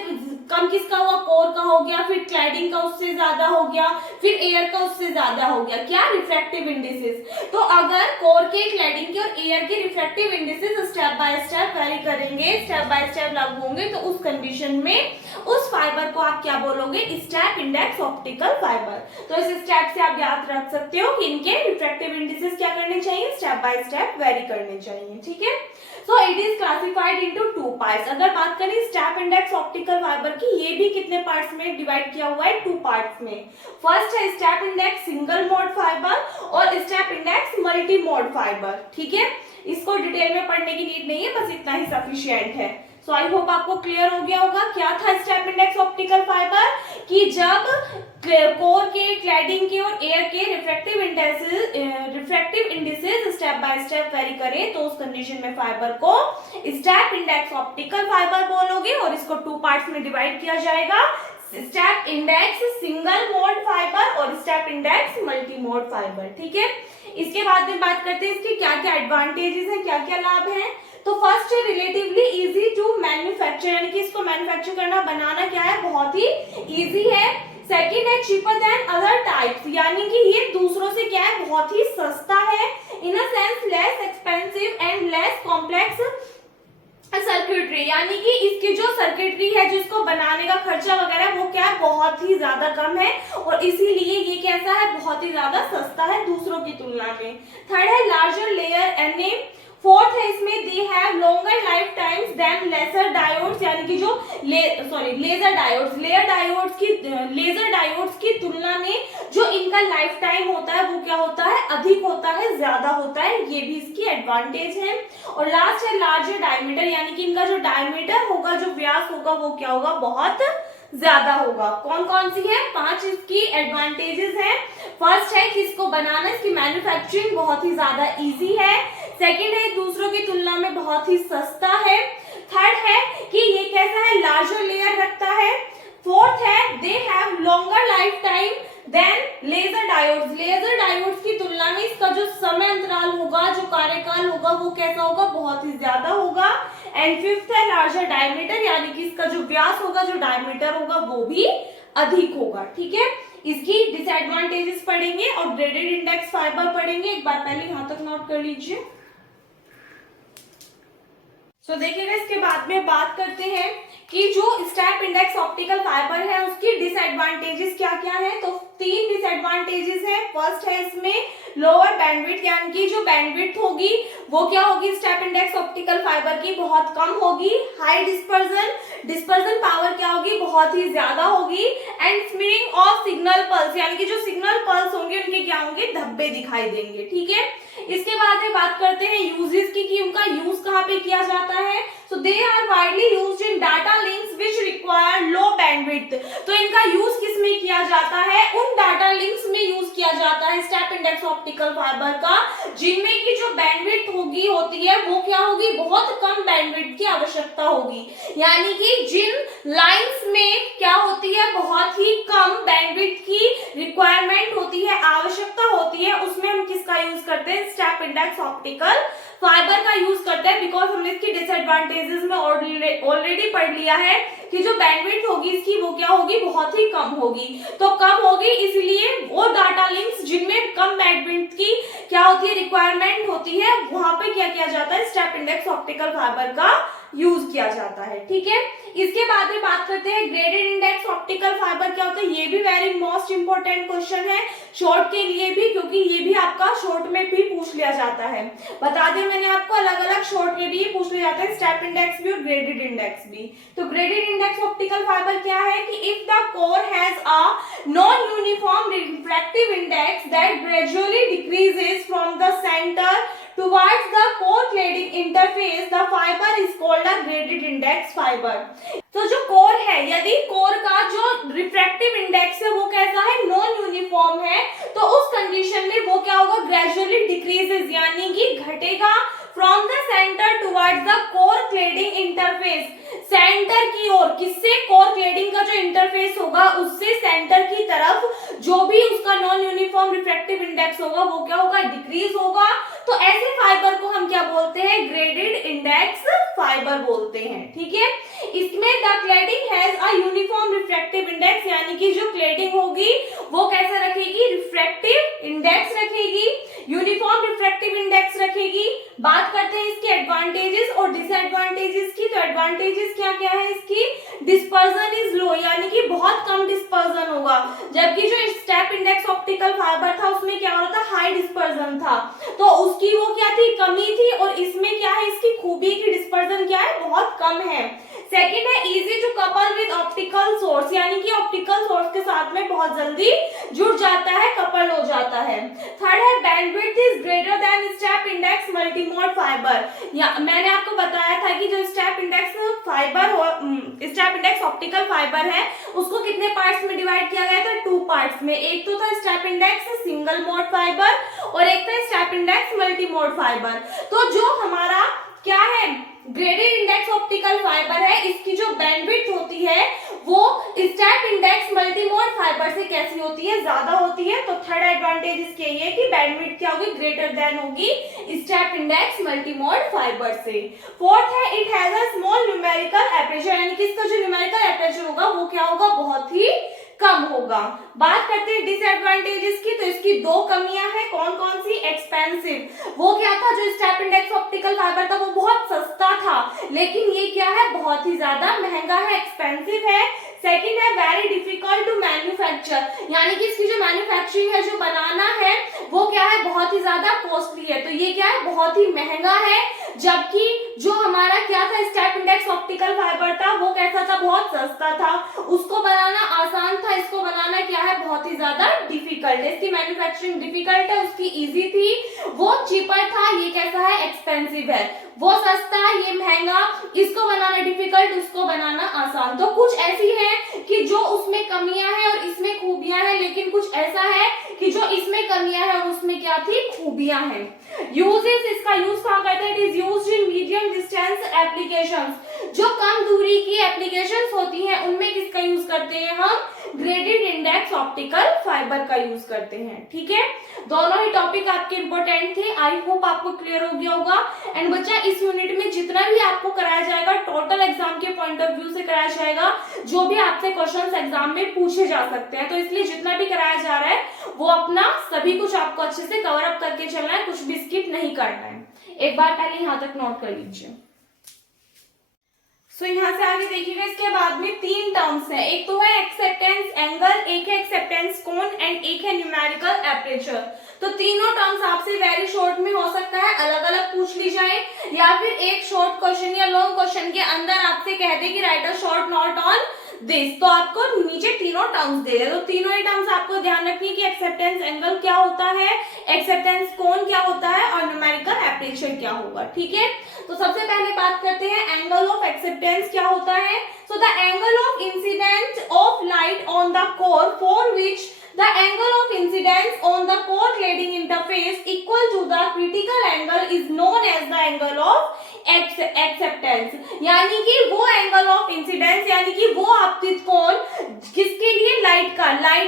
कम किसका हुआ, कोर का हो गया, फिर क्लैडिंग का उससे ज्यादा हो गया, फिर एयर का उससे ज्यादा हो गया, क्या रिफ्रैक्टिव इंडिसेस। तो अगर कोर के, क्लैडिंग के और एयर के refractive indices step by step very करेंगे, स्टेप बाय स्टेप लागू होंगे, तो उस कंडीशन में उस फाइबर को आप क्या बोलोगे स्टेप इंडेक्स ऑप्टिकल फाइबर। तो इस स्टेप से आप याद रख सकते हो कि इनके रिफ्रैक्टिव इंडिसेस क्या करने चाहिए, स्टेप बाय स्टेप वेरी करने चाहिए, ठीक है। So it is classified into 2 parts. अगर बात करें स्टेप इंडेक्स ऑप्टिकल फाइबर की, ये भी कितने पार्ट्स में डिवाइड किया हुआ है, 2 पार्ट्स में। फर्स्ट है step index single mode fibre और step index multi mode fibre, ठीक है। इसको डिटेल में पढ़ने की नीड नहीं है, बस इतना ही सफिशिएंट है। सो आई होप आपको क्लियर हो गया होगा क्या था स्टेप इंडेक्स ऑप्टिकल फाइबर, कि जब कोर के, क्लैडिंग के और एयर के refractive indices step by step very करें तो उस कंडीशन में फाइबर को स्टेप इंडेक्स ऑप्टिकल फाइबर बोलोगे, और इसको 2 पार्ट्स में डिवाइड किया जाएगा, step index single mode fibre और step index multi mode fibre, ठीक है। इसके बाद में बात करते हैं इसके क्या क्या एडवांटेजेस हैं, क्या क्या लाभ हैं। तो फर्स्ट है रिलेटिवली इजी टू मैन्युफैक्चर, यानी कि इसको मैन्युफैक्चर करना, बनाना क्या है बहुत ही इजी है। सेकंड है चीपर देन अदर टाइप्स, यानी कि ये दूसरों से क्या है बहुत ही सस्ता है, in a sense less expensive and less complex circuitry, यानी कि इसकी जो सर्किटरी है जिसको बनाने का खर्चा वगैरह वो क्या है बहुत ही ज्यादा कम है, और इसीलिए ये कैसा है बहुत ही ज्यादा सस्ता है दूसरों की तुलना में। थर्ड है लार्जर लेयर एनए। फोर्थ है इसमें they have longer lifetimes than laser diodes, यानी कि जो लेजर डायोड्स, लेजर डायोड्स की तुलना में जो इनका लाइफ टाइम होता है वो क्या होता है अधिक होता है, ज्यादा होता है, ये भी इसकी एडवांटेज है। और लास्ट है लार्जर डायमीटर, यानी कि इनका जो डायमीटर होगा, जो व्यास होगा वो क्या होगा बहुत ज्यादा होगा। कौन कौन सी है 5 इसकी एडवांटेजेस हैं। फर्स्ट है कि इसको बनाना, इसकी मैन्युफैक्चरिंग बहुत ही ज्यादा इजी है। सेकंड है दूसरों की तुलना में बहुत ही सस्ता है। थर्ड है कि ये कैसा है लार्जर लेयर रखता है। फोर्थ है they have longer lifetime than laser diodes, laser diodes की तुलना में इसका जो समय अंतराल होगा, जो कार्यकाल होगा वो कैसा होगा बहुत ही ज्यादा होगा। एंड फिफ्थ है लार्जर डायमीटर, यानी कि इसका जो व्यास होगा, जो डायमीटर होगा वो भी अधिक होगा, ठीक है। इसकी डिसएडवांटेजेस पढ़ेंगे और ग्रेडेड इंडेक्स फाइबर पढ़ेंगे। एक बार पहले यहां तक नोट कर लीजिए। तो देखिएगा इसके बाद में बात करते हैं कि जो स्टेप इंडेक्स ऑप्टिकल फाइबर है उसकी डिसएडवांटेजेस क्या क्या है। तो 3 डिसएडवांटेजेस है। फर्स्ट है इसमें लोअर बैंडविड्थ, यानी कि जो बैंडविड्थ होगी वो क्या होगी स्टेप इंडेक्स ऑप्टिकल फाइबर की बहुत कम होगी। हाई डिस्पर्जन पावर क्या होगी बहुत ही ज्यादा होगी। एंड स्मीयरिंग ऑफ सिग्नल पल्स, यानी कि जो सिग्नल पल्स होंगे उनके क्या होंगे धब्बे दिखाई देंगे, ठीक है। इसके बाद में बात करते हैं यूजेस की कि उनका यूज कहाँ पे किया जाता है। So they are widely used in data links which require low bandwidth. तो इनका यूज किस में किया जाता है, उन डाटा लिंक्स में यूज किया जाता है स्टेप इंडेक्स ऑप्टिकल फाइबर का जिनमें की जो बैंडविड्थ होती है वो क्या होगी बहुत कम बैंडविड्थ की आवश्यकता होगी। यानी कि जिन लाइंस में क्या होती है बहुत ही कम बैंडविड्थ की स्टेप इंडेक्स ऑप्टिकल फाइबर का यूज करते हैं, बिकॉज हमने इसकी डिसएडवांटेजेस में ऑलरेडी पढ़ लिया है कि जो बैंडविड्थ होगी इसकी वो क्या होगी, बहुत ही कम होगी। तो कम होगी इसलिए वो डाटा लिंक्स जिनमें कम बैंडविड्थ की क्या होती है, रिक्वायरमेंट होती है, वहां पे क्या किया जाता है, स्टेप इंडेक्स ऑप्टिकल फाइबर का यूज किया जाता है। ठीक है, इसके बाद में बात करते हैं ग्रेडेड इंडेक्स ऑप्टिकल फाइबर क्या होता है। ये भी वेरी मोस्ट इंपोर्टेंट क्वेश्चन है शॉर्ट के लिए भी, क्योंकि ये भी आपका शॉर्ट में भी पूछ लिया जाता है। बता दें मैंने आपको, अलग अलग शॉर्ट में भी ये पूछ लिया जाता है, स्टेप इंडेक्स भी और ग्रेडेड इंडेक्स भी। तो ग्रेडेड इंडेक्स ऑप्टिकल फाइबर क्या है कि if the core has a non uniform refractive index that gradually decreases from the centre towards the core cladding interface, the fiber is called a graded index fiber। तो जो core है, यदि core का जो refractive index है वो कैसा है, नॉन यूनिफॉर्म है, तो उस कंडीशन में वो क्या होगा, ग्रेजुअली डिक्रीजेस यानी कि घटेगा from the centre towards the core cladding interface, centre की ओर, किससे, कोर क्लेडिंग का जो इंटरफेस होगा उससे सेंटर की तरफ जो भी उसका नॉन यूनिफॉर्म रिफ्रैक्टिव इंडेक्स होगा वो क्या होगा, डिक्रीज होगा। तो ऐसे फाइबर को हम क्या बोलते हैं, ग्रेडेड इंडेक्स फाइबर बोलते हैं। ठीक है, इसमें the cladding has a uniform refractive index, यानी कि जो क्लेडिंग होगी वो कैसा रखेगी, रिफ्रैक्टिव इंडेक्स रखेगी, यूनिफॉर्म रिफ्रैक्टिव इंडेक्स रखेगी। बात करते हैं इसके एडवांटेजेस और डिसएडवांटेजेस की। तो एडवांटेजेस क्या क्या है इसकी, डिस्पर्जन इज लो, यानी कि बहुत कम डिस्पर्जन होगा, जबकि जो स्टेप इंडेक्स ऑप्टिकल फाइबर था उसमें क्या हो रहा था, हाई डिस्पर्जन था, तो उसकी वो क्या थी, कमी थी, और इसमें क्या है, इसकी खूबी की डिस्पर्जन क्या है, बहुत कम है। सेकंड है easy to couple with optical source, यानी कि ऑप्टिकल सोर्स के साथ में बहुत जल्दी जुड़ जाता है, कपल हो जाता है। थर्ड है bandwidth is greater than step index multimode fibre. या मैंने आपको बताया था कि जो स्टेप इंडेक्स फाइबर हो, स्टेप इंडेक्स ऑप्टिकल फाइबर है, उसको कितने पार्ट्स में डिवाइड किया गया था, 2 पार्ट्स में। एक तो था step index single mode fibre और एक था step index multi mode fibre. तो जो हमारा क्या है, ग्रेडेड इंडेक्स ऑप्टिकल फाइबर है, इसकी जो बैंडविड्थ होती है वो स्टेप इंडेक्स मल्टीमोड फाइबर से कैसी होती है, ज्यादा होती है। तो थर्ड एडवांटेज इसके ये कि बैंडविड्थ क्या होगी, ग्रेटर देन होगी स्टेप इंडेक्स मल्टीमोड फाइबर से। फोर्थ है it has a small numerical aperture, यानी कि इसका जो न्यूमेरिकल एपर्चर होगा वो क्या होगा, बहुत ही कम होगा। बात करते हैं डिसएडवांटेजेस की। तो इसकी 2 कमियां हैं, कौन कौन सी, एक्सपेंसिव, वो क्या था, जो स्टेप इंडेक्स ऑप्टिकल फाइबर था वो बहुत सस्ता था, लेकिन ये क्या है, बहुत ही ज्यादा महंगा है, एक्सपेंसिव है। सेकंड है वेरी डिफिकल्ट टू मैन्युफैक्चर, यानी कि इसकी जो मैन्युफैक्चरिंग है, जो बनाना है वो क्या है, बहुत ही ज्यादा कॉस्टली है, तो ये क्या है, बहुत ही महंगा है। जबकि जो हमारा क्या था, स्टेप इंडेक्स ऑप्टिकल फाइबर था वो कैसा था, बहुत सस्ता था, उसको बनाना आसान था, इसको बनाना क्या है, बहुत ही ज्यादा डिफिकल्ट है। इसकी मैन्युफैक्चरिंग डिफिकल्ट है, उसकी इजी थी, वो चीपर था, ये कैसा है, एक्सपेंसिव है, वो सस्ता है, ये महंगा, इसको बनाना डिफिकल्ट, उसको बनाना आसान। तो कुछ ऐसी है कि जो उसमें कमियां हैं और इसमें खूबियां हैं, लेकिन कुछ ऐसा है कि जो इसमें कमियां हैं और उसमें क्या थी, खूबियां हैं। यूजेस, इसका यूज कहां करते हैं, it is used in medium distance applications, जो कम दूरी की एप्लीकेशंस होती हैं उनमें किसका यूज करते हैं हम, ग्रेडेड इंडेक्स ऑप्टिकल फाइबर का यूज करते हैं। ठीक है, दोनों ही टॉपिक आपके इंपॉर्टेंट थे, आई होप आपको क्लियर हो गया होगा। एंड बच्चा इस यूनिट में जितना भी आपको कराया जाएगा टोटल एग्जाम के पॉइंट ऑफ व्यू से कराया जाएगा, जो भी आपसे क्वेश्चंस एग्जाम में पूछे जा सकते हैं, तो इसलिए जितना भी कराया जा रहा है वो अपना सभी कुछ आपको अच्छे से कवर अप करके चलना है, कुछ भी स्किप नहीं करना है। एक बार पहले यहाँ तक नोट कर लीजिए। सो यहाँ से आगे देखिएगा, इसके बाद में 3 टर्म्स हैं, एक तो है एक्सेप्टेंस एंगल, एक है एक्सेप्टेंस कोण एंड एक है न्यूमेरिकल एपर्चर। तो तीनों टर्म्स आपसे वेरी शॉर्ट में हो सकता है अलग अलग पूछ ली जाए, या फिर एक शॉर्ट क्वेश्चन या लॉन्ग क्वेश्चन के अंदर आपसे कह दे कि right a short note on this, तो आपको नीचे तीनों टर्म्स दे दे। तो तीनों ही टर्म्स आपको ध्यान रखनी है कि एक्सेप्टेंस एंगल क्या होता है, एक्सेप्टेंस कोण क्या होता है और न्यूमेरिकल एपर्चर क्या होगा। ठीक है, तो सबसे पहले बात करते हैं एंगल ऑफ एक्सेप्टेंस क्या होता है। So the angle of incident of light on the core for which The angle of incidence on the core cladding interface equal to the critical angle is known as the angle of acceptance, यानी कि वो angle of incidence यानी कि वो आपतित कोण किसके लिए, लाइट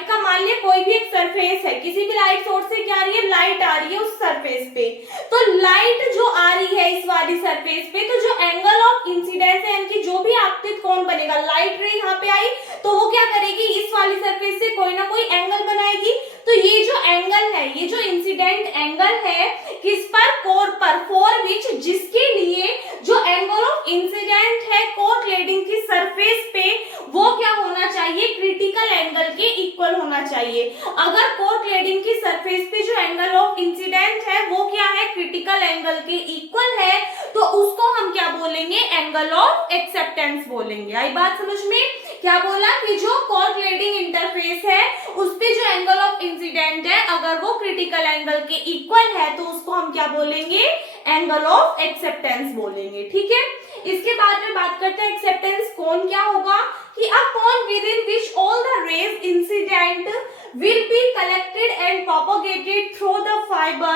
का मान लिया कोई भी एक सरफेस है, किसी भी लाइट सोर्स से क्या आ रही है, लाइट आ रही है उस सरफेस पे, तो लाइट जो आ रही है इस वाली सरफेस पे, तो जो एंगल ऑफ इंसिडेंस है यानी कि जो भी आपतित कोण बनेगा, लाइट रे यहाँ पे आई तो वो क्या करेगी, इस वाली सरफेस से कोई ना कोई एंगल बनाएगी, तो ये जो एंगल है, ये जो इंसिडेंट एंगल है किस पर, कोर पर, फॉर विच, जिसके लिए जो एंगल ऑफ इंसिडेंट है कोर क्लेडिंग की सरफेस पे वो क्या होना चाहिए, क्रिटिकल एंगल के इक्वल होना चाहिए। अगर कोर क्लेडिंग की सरफेस पे जो एंगल ऑफ इंसिडेंट है वो क्या है, क्रिटिकल एंगल के इक्वल है, तो उसको हम क्या बोलेंगे, एंगल ऑफ एक्सेप्टेंस बोलेंगे। आई बात समझ में, क्या बोला कि जो कोर क्लेडिंग इंटरफेस है उस पे जो एंगल ऑफ इंसिडेंट है अगर वो क्रिटिकल एंगल के इक्वल है तो उसको हम क्या बोलेंगे, एंगल ऑफ एक्सेप्टेंस बोलेंगे। ठीक है, इसके बाद में बात करते हैं एक्सेप्टेंस कोण क्या होगा, कि अ कोण within which all the raise incident will be collected and propagated through the fiber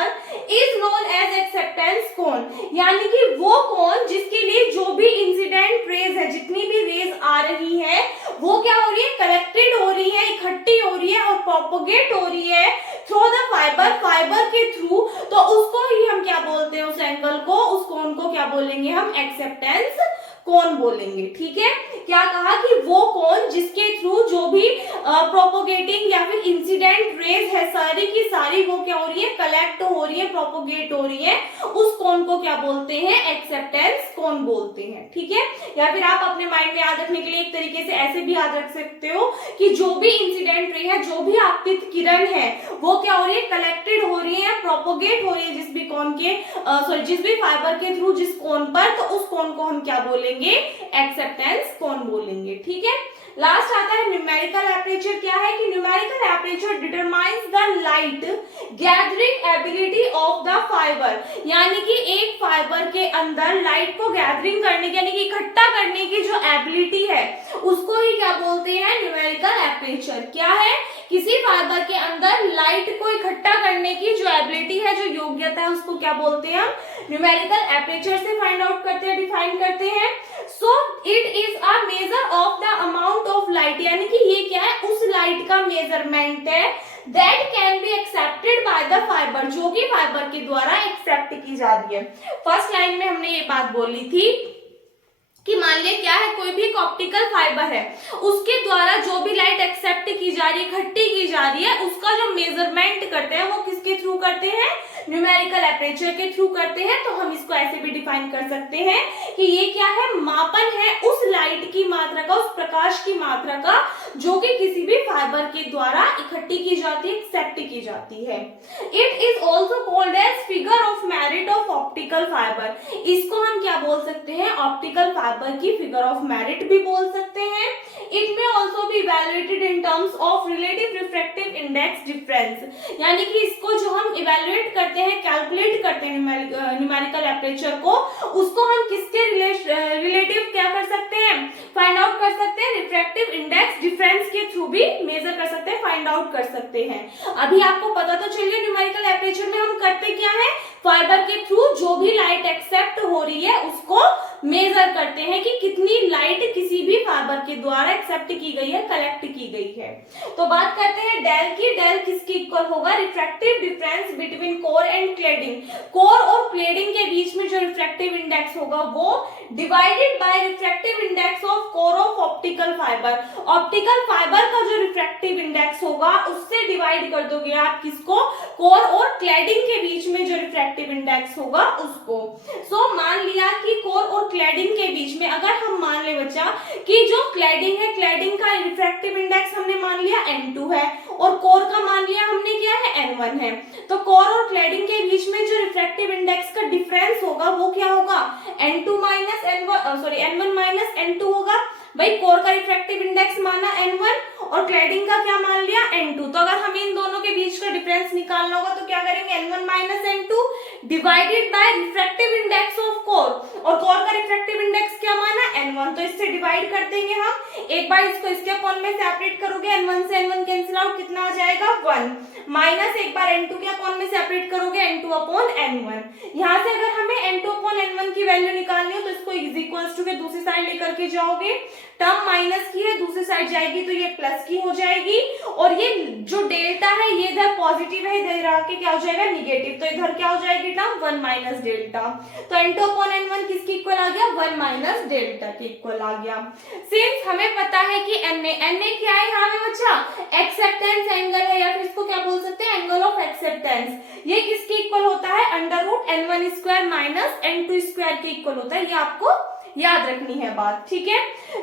is known as acceptance कोण, यानी कि वो कोण जिसके लिए जो भी इंसिडेंट रेज है, जितनी भी रेज आ रही है वो क्या हो रही है, कलेक्टेड हो रही है, इकट्ठी हो रही है और प्रोपोगेट हो रही है थ्रू द फाइबर के थ्रू, तो उसको ही हम क्या बोलते हैं, उस एंगल को, उस कोण को क्या बोलेंगे हम, एक्सेप्टेंस कोण बोलेंगे। ठीक है, क्या कहा कि वो कोण जिसके थ्रू जो भी प्रोपोगेटिंग या फिर इंसिडेंट रेज है सारी की सारी वो क्या हो रही है, कलेक्ट हो रही है, प्रोपोगेट हो रही है, उस कोण को क्या बोलते हैं, एक्सेप्टेंस कोण बोलते हैं। ठीक है, या फिर आप अपने माइंड में याद रखने के लिए एक तरीके से ऐसे भी याद रख सकते हो कि जो भी इंसिडेंट रे है, जो भी आपतित किरण है वो क्या हो रही है, कलेक्टेड हो रही है, प्रोपोगेट हो रही है जिस भी कोण के जिस भी फाइबर के थ्रू जिस कोण पर, तो उस कोण को हम क्या बोलेंगे, एक्सेप्टेंस कोण बोलेंगे। ठीक है, लास्ट आता है न्यूमेरिकल एपर्चर। क्या है कि numerical aperture determines the light gathering ability of the fibre, यानी कि एक फाइबर के अंदर लाइट को गैदरिंग करने की यानी कि इकट्ठा करने की जो एबिलिटी है उसको ही क्या बोलते हैं, न्यूमेरिकल एपर्चर। क्या है, किसी फाइबर के अंदर लाइट को इकट्ठा करने की जो एबिलिटी है, जो योग्यता है, उसको क्या बोलते हैं हम, न्यूमेरिकल एपर्चर से फाइंड आउट करते हैं, डिफाइन करते हैं। So it is a measure of the amount of light, यानी कि ये क्या है, उस लाइट का मेजरमेंट है that can be accepted by the fibre, जो कि फाइबर के द्वारा एक्सेप्ट की जा रही है। फर्स्ट लाइन में हमने ये बात बोली थी कि मान लिया क्या है, कोई भी एक ऑप्टिकल फाइबर है उसके द्वारा जो भी लाइट एक्सेप्ट की जा रही है, इकट्ठी की जा रही है, उसका जो मेजरमेंट करते हैं वो किसके थ्रू करते हैं, न्यूमेरिकल एपर्चर के थ्रू करते हैं। तो हम इसको ऐसे भी डिफाइन कर सकते हैं कि ये क्या है, मापन है उस लाइट की मात्रा का, उस प्रकाश की मात्रा का जो कि किसी भी फाइबर के द्वारा इकट्ठी की जाती है, एक्सेप्ट की जाती है। It is also called as figure of merit of optical fibre, इसको हम क्या बोल सकते हैं, ऑप्टिकल फाइबर की फिगर ऑफ मेरिट भी बोल सकते हैं। It may also be evaluated in terms of relative refractive index difference, यानी कि इसको जो हम इवैल्यूएट करते हैं, कैलकुलेट करते हैं न्यूमेरिकल एपर्चर को, उसको हम किसके रिलेटिव क्या कर सकते हैं, फाइंड आउट कर सकते हैं, रिफ्रैक्टिव इंडेक्स डिफरेंस के थ्रू भी मेजर कर सकते हैं, फाइंड आउट कर सकते हैं। अभी आपको पता तो चलिए न्यूमेरिकल एपर्चर में हम करते क्या है, फाइबर के थ्रू जो भी लाइट एक्सेप्ट हो रही है उसको मेजर करते हैं कि कितनी लाइट किसी भी फाइबर के द्वारा एक्सेप्ट की गई है, कलेक्ट की गई है। तो बात करते हैं डेल की, डेल किसकी इक्वल होगा, refractive difference between core and cladding, core और क्लेडिंग के बीच में जो रिफ्रैक्टिव इंडेक्स होगा वो divided by refractive index of core of optical fibre, optical fibre का जो रिफ्रैक्टिव इंडेक्स होगा उससे डिवाइड कर दोगे आप किसको, कोर और क्लेडिंग के बीच में जो रिफ्रैक्टिव इंडेक्स होगा उसको। सो मान लिया कि कोर और क्लेडिंग के बीच में अगर हम मान ले बच्चा कि जो क्लेडिंग है, क्लेडिंग का रिफ्रैक्टिव इंडेक्स हमने मान लिया N2 है और कोर का मान लिया हमने क्या है, N1 है, तो कोर और क्लेडिंग के बीच में जो रिफ्रैक्टिव इंडेक्स का डिफरेंस होगा वो क्या होगा, N2 minus N1 minus N2 होगा। भाई कोर का रिफ्रैक्टिव इंडेक्स माना N1 और क्लेडिंग का क्या मान लिया N2, तो अगर हमें इन दोनों के बीच का डिफरेंस निकालना होगा तो क्या करेंगे, N1 minus N2 divided by refractive index of core, और कोर का रिफ्रैक्टिव इंडेक्स क्या माना N1, तो इससे डिवाइड कर देंगे हम। एक बार इसको इसके अपॉन में सेपरेट करोगे, N1 से N1 कैंसिल आउट, कितना आ जाएगा जाएगा 1 माइनस एक बार n2 के अपॉन में सेपरेट करोगे n2 अपॉन n1। यहाँ से अगर हमें n2 अपॉन n1 की वैल्यू निकालनी हो तो इसको इज इक्वल्स टू के दूसरी साइड लेकर के जाओगे, टर्म माइनस की है दूसरी साइड जाएगी तो ये प्लस की हो जाएगी, और ये जो डेल्टा है ये इधर पॉजिटिव है, इधर आके क्या हो जाएगा नेगेटिव, तो इधर क्या हो जाएगी टर्म 1 माइनस डेल्टा। तो n2 अपॉन n1 किसके इक्वल आ गया 1 माइनस डेल्टा के इक्वल आ गया। सिंस हमें पता है कि na क्या है यहाँ में बच्चा एक्सेप्टेंस एंगल है, या फिर इसको क्या बोल सकते हैं एंगल ऑफ एक्सेप्टेंस, ये किसके इक्वल होता है under root n1 square minus n2 square के इक्वल होता है, ये आपको याद रखनी है बात, ठीक है।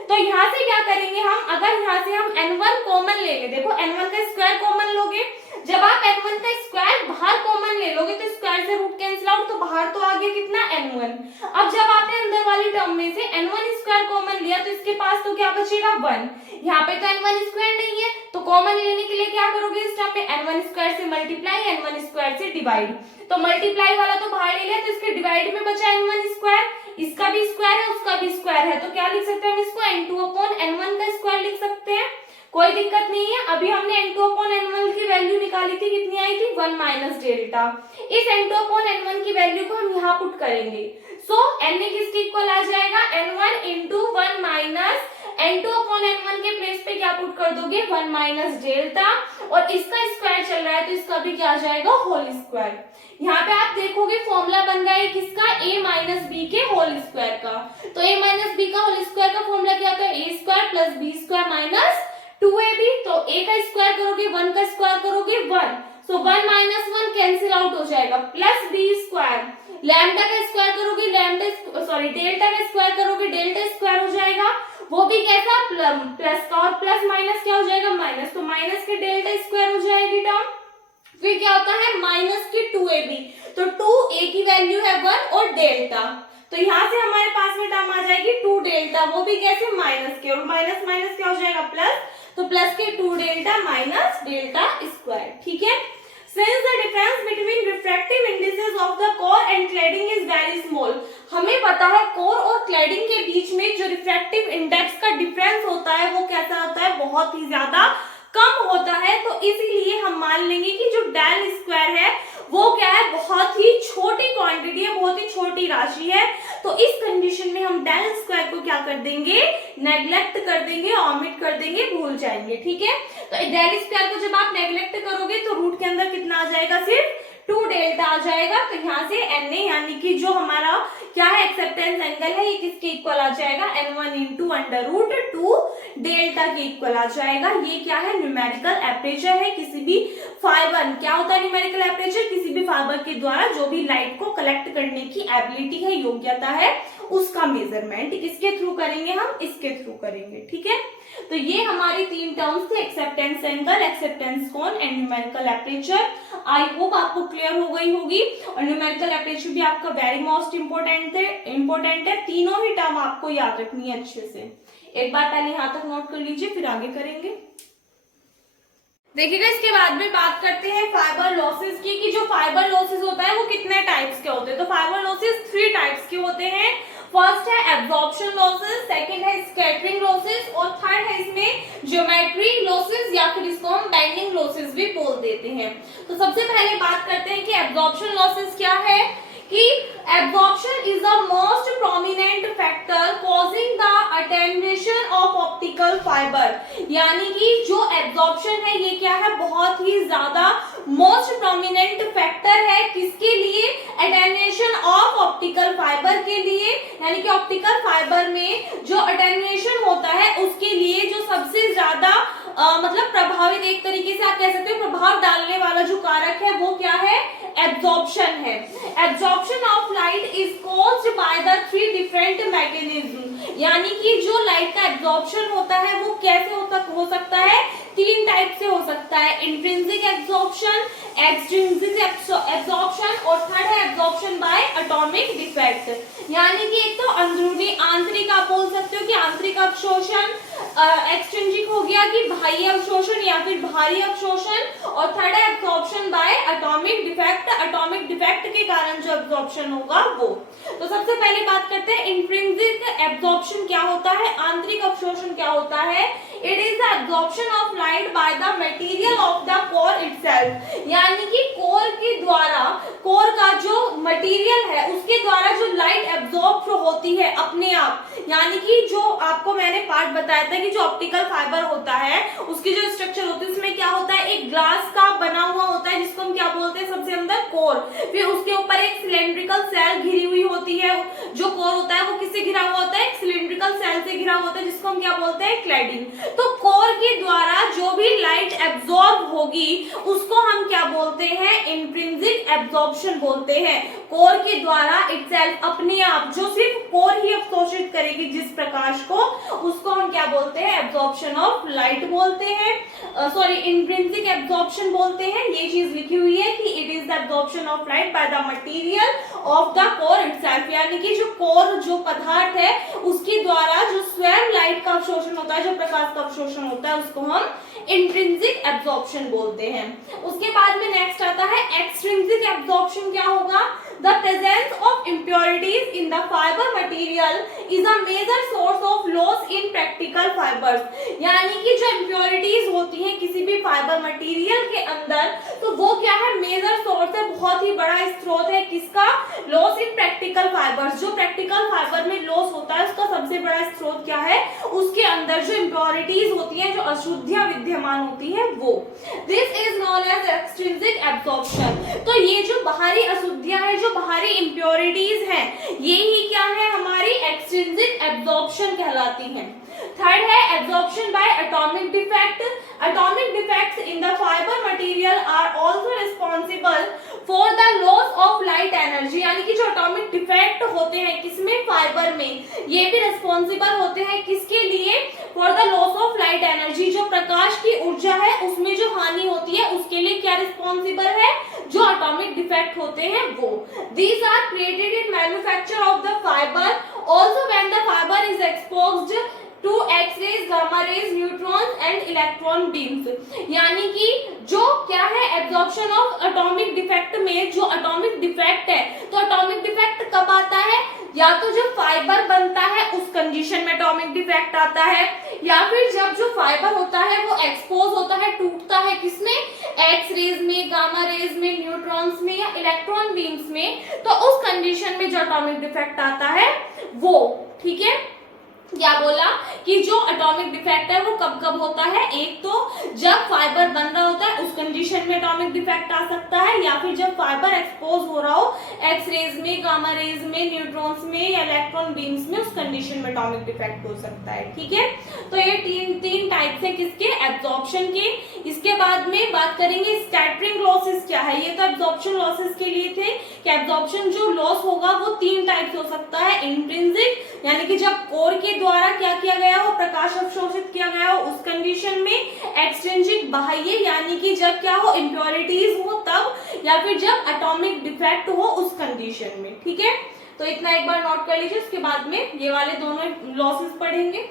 तो यहाँ से क्या करेंगे हम, अगर यहाँ से हम n1 कॉमन लेंगे, देखो n1 का स्क्वायर कॉमन लोगे, जब आप n1 का स्क्वायर बाहर कॉमन ले लोगे तो स्क्वायर से रूट कैंसिल आउट, तो बाहर तो आ गया कितना n1। अब जब आपने अंदर वाली टर्म में से n1 स्क्वायर कॉमन लिया तो इसके पास तो क्या बचेगा 1, यहाँ पे तो n1 स्क्वायर नहीं है, तो कॉमन लेने के लिए क्या करोगे इस टर्म में n1 स्क्वायर से मल्टीप्लाई n1 स्क्वायर से डिवाइड, तो मल्टीप्लाई वाला तो बाहर ले लिया तो इसके डिवाइड में बचा n1 स्क्वायर, इसका भी स्क्वायर है उसका भी स्क्वायर है, तो क्या लिख सकते हैं हम इसको n2 अपॉन n1 का स्क्वायर लिख सकते हैं, कोई दिक्कत नहीं है। अभी हमने n2 अपॉन n1 की वैल्यू निकाली थी, कितनी आई थी 1 माइनस डेल्टा, इस n2 अपॉन n1 की वैल्यू को हम यहाँ पुट करेंगे, सो n किसके इक्वल आ जाएगा n1 into 1 minus n2 upon n1 के प्लेस पे क्या पुट कर दोगे 1 माइनस डेल्टा, और इसका स्क्वायर चल रहा है तो इसका भी क्या आ जाएगा होल स्क्वायर। यहाँ पे आप देखोगे फॉर्मूला बन रहा है किसका a माइनस बी के होल स्क्वायर का, तो a माइनस बी का होल स्क्वायर का फॉर्मूला क्या होता है a square plus B square minus 2ab, तो a का स्क्वायर करोगे 1 का स्क्वायर करोगे 1, सो 1 माइनस 1 कैंसिल आउट हो जाएगा, प्लस बी स्क्वायर, लैम्डा का स्क्वायर करोगे डेल्टा का स्क्वायर करोगे डेल्टा स्क्वायर हो जाएगा, वो भी कैसा प्लस का, और प्लस माइनस क्या हो जाएगा माइनस, तो माइनस के डेल्टा स्क्वायर हो जाएगी टर्म, फिर क्या होता है माइनस की 2ab, तो 2a की वैल्यू है 1 और डेल्टा, तो यहाँ से हमारे पास में टर्म आ जाएगी 2 डेल्टा, वो भी कैसे माइनस के, और माइनस माइनस क्या हो जाएगा प्लस, तो प्लस के 2 डेल्टा माइनस डेल्टा स्क्वायर, ठीक है। Since the difference between refractive indices of the core and cladding is very small, हमें पता है कोर और क्लैडिंग के बीच में जो रिफ्रैक्टिव इंडेक्स का डिफरेंस होता है वो कैसा होता है बहुत ही ज्यादा कम होता है, तो इसीलिए हम मान लेंगे कि जो डेल स्क्वायर है वो क्या है बहुत ही छोटी क्वांटिटी है, बहुत ही छोटी राशि है, तो इस कंडीशन में हम डेल स्क्वायर को क्या कर देंगे नेग्लेक्ट कर देंगे, ऑमिट कर देंगे, भूल जाएंगे, ठीक है। तो डेल स्क्वायर को जब आप नेग्लेक्ट करोगे तो रूट के अंदर कितना आ जाएगा सिर्फ 2 डेल्टा आ जाएगा, तो यहाँ से na यानी कि जो हमारा क्या है एक्सेप्टेंस एंगल है ये किसके इक्वल आ जाएगा n1 into under root 2 delta के इक्वल आ जाएगा। ये क्या है न्यूमेरिकल एपरेचर है, किसी भी फाइबर, क्या होता है न्यूमेरिकल एपरेचर, किसी भी फाइबर के द्वारा जो भी लाइट को कलेक्ट करने की एबिलिटी है, योग्यता है, उसका मेजरमेंट किसके थ्रू करेंगे हम, इसके थ्रू करेंगे, ठीक है। तो ये हमारी 3 टर्म्स थे, एक्सेप्टेंस एंगल, एक्सेप्टेंस कोण and numerical aperture. I hope आपको क्लियर हो गई होगी, और न्यूमेरिकल एपरेचर भी आपका वेरी मोस्ट इंपोर्टेंट है, तीनों ही टर्म आपको याद रखनी है अच्छे से। एक बार पहले यहाँ तक नोट कर लीजिए फिर आगे करेंगे। देखिएगा इसके बाद में बात करते हैं फाइबर लॉसेस की, कि जो फाइबर लॉसेस होता है वो कितने टाइप्स के होते हैं। तो फाइबर लॉसेस 3 टाइप्स के होते हैं, फर्स्ट है एब्जॉर्प्शन लॉसेस, सेकंड है स्कैटरिंग लॉसेस, और थर्ड है इसमें ज्योमेट्री लॉसेस, या फिर इसको हम बेंडिंग लॉसेस भी बोल देते हैं। तो सबसे पहले बात करते हैं कि एब्जॉर्प्शन लॉसेस क्या है, कि absorption is the most prominent factor causing the attenuation of optical fiber, यानी कि जो absorption है ये क्या है बहुत ही ज्यादा most prominent factor है, किसके लिए attenuation of optical fiber के लिए, यानी कि optical fiber में जो attenuation होता है उसके लिए जो सबसे ज्यादा मतलब प्रभावित, एक तरीके से आप कह सकते हो प्रभाव डालने वाला जो कारक है वो क्या है एब्जॉर्प्शन है। Absorption of light is caused by the 3 different mechanism, यानी कि जो लाइट का एब्जॉर्प्शन होता है वो कैसे हो सकता है 3 टाइप से हो सकता है, इंट्रिंसिक एब्जॉर्प्शन, एक्सट्रिंसिक एब्जॉर्प्शन, और थर्ड है एब्जॉर्प्शन बाय एटॉमिक डिफेक्ट, यानी कि एक तो अंदरूनी आंतरिक आप बोल सकते हो कि आंतरिक अवशोषण, एक्सट्रिंसिक हो गया कि बाह्य अवशोषण या फिर भारी अवशोषण, और थर्ड है absorption by atomic defect, atomic defect के कारण जो एब्जॉर्प्शन होगा वो। तो सबसे पहले बात करते हैं इंट्रिंसिक एब्जॉर्प्शन क्या होता है, आंतरिक अवशोषण क्या होता है। It is the absorption of light by the material of the itself, यानी कि कोर के द्वारा, कोर का जो मटेरियल है उसके द्वारा जो लाइट एब्जॉर्ब होती है अपने आप, यानी कि जो आपको मैंने पार्ट बताया था कि जो ऑप्टिकल फाइबर होता है उसकी जो स्ट्रक्चर होती है उसमें क्या होता है, एक ग्लास का बना हुआ होता है जिसको हम क्या बोलते हैं, सबसे अंदर कोर, फिर उसके ऊपर एक सिलेंड्रिकल सेल घिरी हुई होती है। जो कोर होता है वो किससे घिरा हुआ होता है, एक सिलेंड्रिकल सेल से घिरा होता है जिसको हम क्या बोलते हैं, क्लैडिंग। तो कोर के द्वारा जो भी लाइट एब्जॉर्ब होगी उसको हम क्या बोलते हैं, इंट्रिंसिक एब्जॉर्प्शन बोलते हैं। कोर के द्वारा इटसेल्फ, अपने आप, जो सिर्फ कोर ही अवशोषित करेगी जिस प्रकाश को, उसको हम क्या बोलते हैं, एब्जॉर्प्शन ऑफ लाइट बोलते हैं, सॉरी इंट्रिंसिक एब्जॉर्प्शन बोलते हैं। ये चीज लिखी हुई है कि it is the absorption of light by the material of the core itself, यानी कि जो कोर, जो पदार्थ है उसके द्वारा जो स्वयं लाइट का अवशोषण होता है, जो प्रकाश का अवशोषण होता है, उसको हम इंट्रिंसिक एब्जॉर्प्शन बोलते हैं। उसके बाद में नेक्स्ट आता है एक्सट्रिंसिक एब्जॉर्प्शन। क्या होगा, the presence of impurities in the fibre material is a major source of loss in practical fibres, यानी कि जो इम्प्योरिटीज होती हैं किसी भी फाइबर मटेरियल के अंदर, तो वो क्या है, मेजर सोर्स है, बहुत ही बड़ा स्रोत है किसका, लॉस इन प्रैक्टिकल फाइबर्स। जो प्रैक्टिकल फाइबर में लॉस होता है उसका सबसे बड़ा स्रोत क्या है, उसके अंदर जो इम्प्योरिटीज होती हैं, जो अशुद्धियां विद्यमान होती हैं वो। This is known as extrinsic absorption. तो ये जो बाहरी अशुद्धियां हैं, जो बाहरी इम्प्योरिटीज हैं, ये ही क्या है, हमारी एक्सट्रिंसिक एब्जॉर्प्शन कहलाती हैं। थर्ड है absorption by atomic defect. Atomic defects in the fibre material are also responsible for the loss of light energy, यानी कि जो एटॉमिक डिफेक्ट होते हैं किसमें, फाइबर में, ये भी रिस्पांसिबल होते हैं किसके लिए, for the loss of light energy. जो प्रकाश की ऊर्जा है उसमें जो हानि होती है उसके लिए क्या रिस्पांसिबल है, जो एटॉमिक डिफेक्ट होते हैं वो। These are created in manufacture of the fibre, also when the fibre is exposed to X rays, gamma rays, neutrons and electron beams, यानी कि जो क्या है, एब्जॉर्प्शन ऑफ एटॉमिक डिफेक्ट में जो एटॉमिक डिफेक्ट है, तो एटॉमिक डिफेक्ट कब आता है, या तो जब फाइबर बनता है उस कंडीशन में एटॉमिक डिफेक्ट आता है, या फिर जब जो फाइबर होता है वो एक्सपोज होता है, टूटता है किसमें, एक्स रेज में, गामा रेज में, न्यूट्रॉन्स में या इलेक्ट्रॉन बीम्स में, तो उस कंडीशन में जो एटॉमिक डिफेक्ट आता है वो। ठीक है, क्या बोला कि जो एटॉमिक डिफेक्ट है वो कब कब होता है, एक तो जब फाइबर बन रहा होता है उस कंडीशन में एटॉमिक डिफेक्ट आ सकता है, या फिर जब फाइबर एक्सपोज हो रहा हो एक्स रेज में, गामा रेज में, न्यूट्रॉन्स में या इलेक्ट्रॉन बीम्स में, उस कंडीशन में एटॉमिक डिफेक्ट हो सकता है। ठीक है, तो ये तीन टाइप्स है किसके, एब्जॉर्प्शन के। इसके बाद में बात करेंगे स्कैटरिंग लॉसेस क्या है। ये तो एब्जॉर्प्शन लॉसेस के लिए थे कि एब्जॉर्प्शन जो लॉस होगा वो तीन टाइप से हो सकता है, इंट्रिंसिक, यानी कि जब कोर के द्वारा क्या किया गया हो, प्रकाश अवशोषित किया गया हो उस कंडीशन में, एक्सट्रिंसिक बाह्य, यानी कि जब क्या हो, इम्प्योरिटीज हो तब, या फिर जब एटॉमिक डिफेक्ट हो उस कंडीशन में। ठीक है, तो इतना एक बार नोट कर लीजिए, उसके बाद में ये वाले दोनों लॉसेस पढ़ेंगे।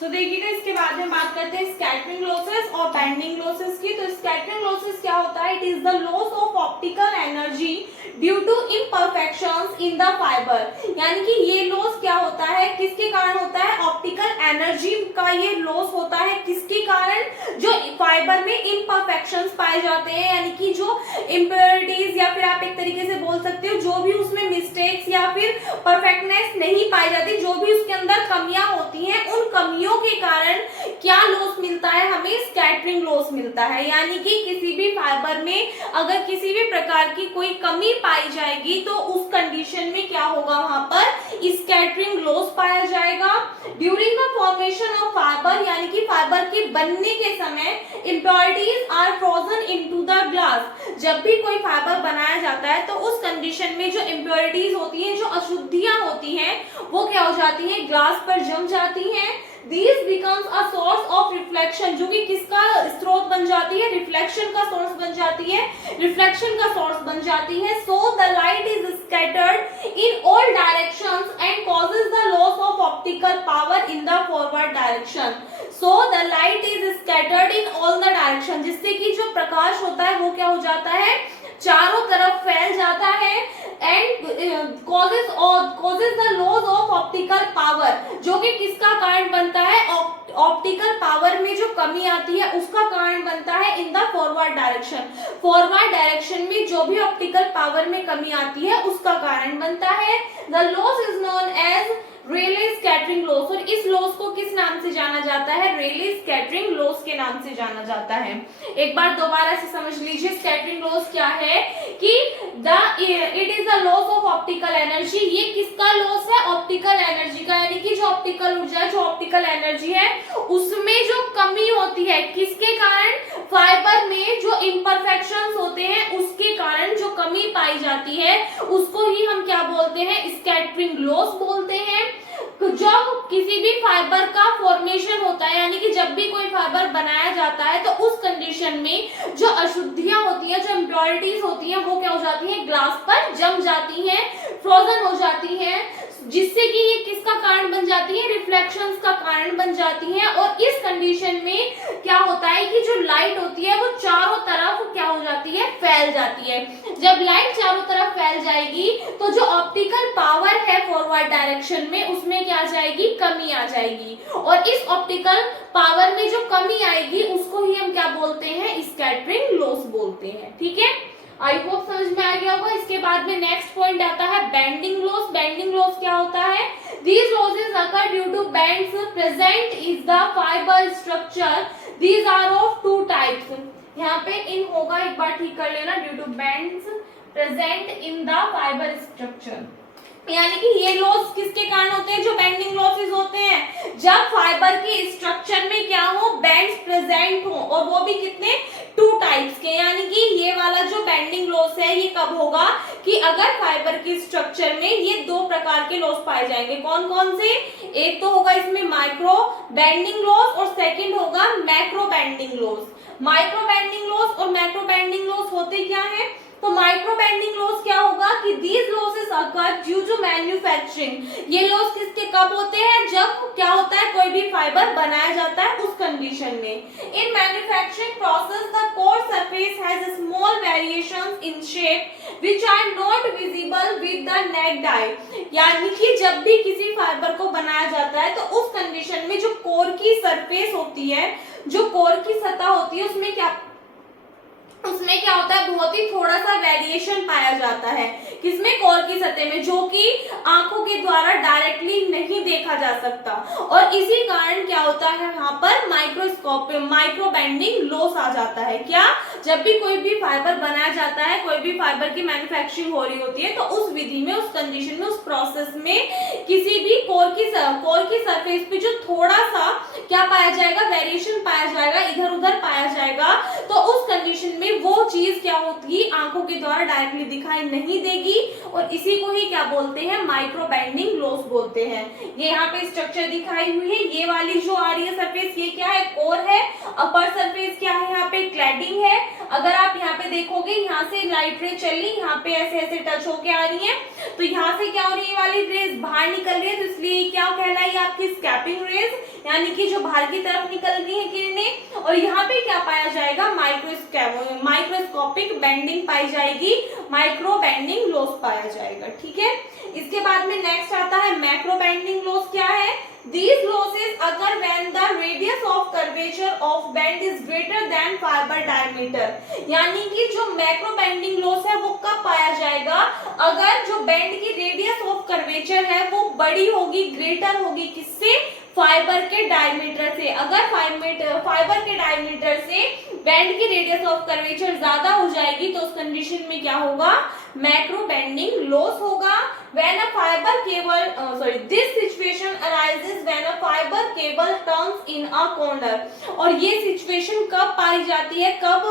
सो देखिएगा, इसके बाद में बात करते हैं स्कैटरिंग लॉसेस और बैंडिंग लॉसेस की। तो स्कैटरिंग लॉसेस क्या होता है, it is the loss of optical energy due to imperfections in the fibre, यानी कि ये लॉस क्या होता है, किसके कारण होता है, ऑप्टिकल एनर्जी का ये लॉस होता है किसके कारण, जो फाइबर में इम्परफेक्शंस पाए जाते हैं, यानी कि जो इम्प्योरिटीज, या फिर आप एक तरीके से बोल सकते हो जो भी उसमें मिस्टेक्स या फिर परफेक्टनेस नहीं पाई जाती, जो भी उसके अंदर कमियां होती हैं, उन कमियों के कारण क्या लॉस मिलता है, हमें स्कैटरिंग लॉस मिलता है। यानी कि किसी भी फाइबर में अगर किसी भी प्रकार की कोई कमी पाई जाएगी तो उस कंडीशन में क्या होगा, वहां पर स्कैटरिंग लॉस पाया जाएगा। During the formation of fibre, यानी कि फाइबर के बनने के समय impurities are frozen into the glass, जब भी कोई फाइबर बनाया जाता है तो उस कंडीशन में जो इम्प्योरिटीज होती हैं, जो अशुद्धियां होती हैं, वो क्या हो जाती हैं, ग्लास पर जम जाती हैं। These becomes a source of reflection, जो कि किसका स्रोत बन जाती है, रिफ्लेक्शन का सोर्स बन जाती है, रिफ्लेक्शन का सोर्स बन जाती है। So the light is scattered in all directions and causes the loss of optical power in the forward direction. So the light is scattered in all the direction, जिससे कि जो प्रकाश होता है वो क्या हो जाता है, चारों तरफ फैल जाता है, and causes the loss of optical power, जो कि किसका कारण बनता है, ऑप्टिकल पावर में जो कमी आती है उसका कारण बनता है in the forward direction. Forward direction में जो भी ऑप्टिकल पावर में कमी आती है उसका कारण बनता है। The loss is known as Rayleigh scattering loss, और इस लॉस को किस नाम से जाना जाता है? रेले स्कैटरिंग लॉस के नाम से जाना जाता है। एक बार दोबारा से समझ लीजिए स्कैटरिंग लॉस क्या है कि it is the loss of optical energy. ये किसका लॉस है? ऑप्टिकल एनर्जी का, यानी कि जो ऑप्टिकल ऊर्जा, जो ऑप्टिकल एनर्जी है उसमें जो कमी होती है, किसके कारण? फाइबर में जो इम्परफेक्शंस होते हैं उसके कारण जो कमी पाई जाती है उसको ही हम क्या बोलते हैं? स्कैटरिंग लॉस बोलते हैं। जब किसी भी फाइबर का फॉर्मेशन होता है, यानी कि जब भी कोई फाइबर बनाया जाता है तो उस कंडीशन में जो अशुद्धियां होती हैं, जो इम्प्योरिटीज होती हैं, वो क्या हो जाती है? ग्लास पर जम जाती हैं, फ्रोजन हो जाती हैं, जिससे कि ये किसका कारण बन जाती है? रिफ्लेक्शंस का कारण बन जाती है। और इस कंडीशन में क्या होता है कि जो लाइट होती है वो चारों तरफ क्या हो जाती है? फैल जाती है। जब लाइट चारों तरफ फैल जाएगी तो जो ऑप्टिकल पावर है फॉरवर्ड डायरेक्शन में उसमें क्या आ जाएगी? कमी आ जाएगी। और इस ऑप्टिकल पावर में जो कमी आएगी उसको ही हम क्या बोलते हैं? स्कैटरिंग लॉस बोलते हैं। ठीक है, आई होप समझ में आ गया होगा। इसके बाद में नेक्स्ट पॉइंट आता है बेंडिंग लॉस। बेंडिंग लॉस क्या होता है? These losses occur due to bends present is the fiber structure. These are of two types. यहाँ पे इन होगा, एक बार ठीक कर लेना, due to bends present in the fibre structure. यानी कि ये लॉस किसके कारण होते हैं? जो बेंडिंग लॉसेस होते हैं जब फाइबर के स्ट्रक्चर में क्या हो? बेंड्स प्रेजेंट हो, और वो भी कितने? टू टाइप्स के। यानी कि ये वाला जो बेंडिंग लॉस है ये कब होगा? कि अगर फाइबर के स्ट्रक्चर में ये दो प्रकार के लॉस पाए जाएंगे। कौन कौन से? एक तो होगा इसमें माइक्रो बेंडिंग लॉस और सेकंड होगा macro bending loss. Micro bending loss और मैक्रो बेंडिंग लॉस होते क्या है? तो माइक्रो बेंडिंग लॉस क्या होगा कि these losses occur due to manufacturing. ये लॉस किसके कब होते हैं? जब क्या होता है? कोई भी फाइबर बनाया जाता है उस कंडीशन में। In manufacturing process the core surface has small variations in shape which are not visible with the naked eye. यानी कि जब भी किसी फाइबर को बनाया जाता है तो उस कंडीशन में जो कोर की सरफेस होती है, जो कोर की सतह होती है उसमें क्या होता है? बहुत ही थोड़ा सा वेरिएशन पाया जाता है। किसमें? कोर की सतह में, जो कि आंखों के द्वारा डायरेक्टली नहीं देखा जा सकता। और इसी कारण क्या होता है? यहाँ पर माइक्रो बेंडिंग लॉस आ जाता है। क्या? जब भी कोई भी फाइबर बनाया जाता है, कोई भी फाइबर की मैन्युफैक्चरिंग हो रही होती है तो उस विधि में, उस कंडीशन में, उस प्रोसेस में किसी भी कोर की सरफेस पे जो थोड़ा सा क्या पाया जाएगा? वेरिएशन पाया जाएगा, इधर उधर पाया जाएगा, तो उस कंडीशन में वो चीज क्या होती? आंखों के द्वारा डायरेक्टली दिखाई नहीं देगी, और इसी को ही क्या बोलते हैं? माइक्रो बेंडिंग लॉस बोलते हैं। ये यहाँ पे स्ट्रक्चर दिखाई हुई है। ये वाली जो आ रही है सरफेस, ये क्या है? कोर है। अपर सरफेस क्या है? यहाँ पे क्लैडिंग है। अगर आप यहाँ पे देखोगे, यहाँ से लाइट रे चली, यहाँ पे ऐसे ऐसे टच होके आ रही है, तो यहाँ से क्या हो रही है? वाली रेज बाहर निकल रही है, तो इसलिए क्या कहलाई? आपकी स्कैपिंग रेज, यानी कि जो बाहर की तरफ निकल रही है किरणें। और यहाँ पे क्या पाया जाएगा? माइक्रोस्कोपिक बेंडिंग पाई जाएगी, माइक्रो बेंडिंग लॉस पाया जाएगा। ठीक है, इसके बाद में नेक्स्ट आता है मैक्रो बेंडिंग लॉस। क्या है? These losses occur when the radius of curvature of bend is greater than fiber diameter। यानी कि जो मैक्रो बेंडिंग लॉस है वो कब पाया जाएगा? अगर जो बेंड की रेडियस ऑफ कर्वेचर है वो बड़ी होगी, ग्रेटर होगी, किससे? फाइबर के डायमीटर से। अगर फाइबर के डायमीटर से बेंड की रेडियस ऑफ कर्वेचर ज्यादा हो जाएगी तो उस कंडीशन में क्या होगा? मैक्रो बेंडिंग लॉस होगा। When a fiber cable, this situation arises when a fiber cable turns in a corner। और ये सिचुएशन कब पाई जाती है? कब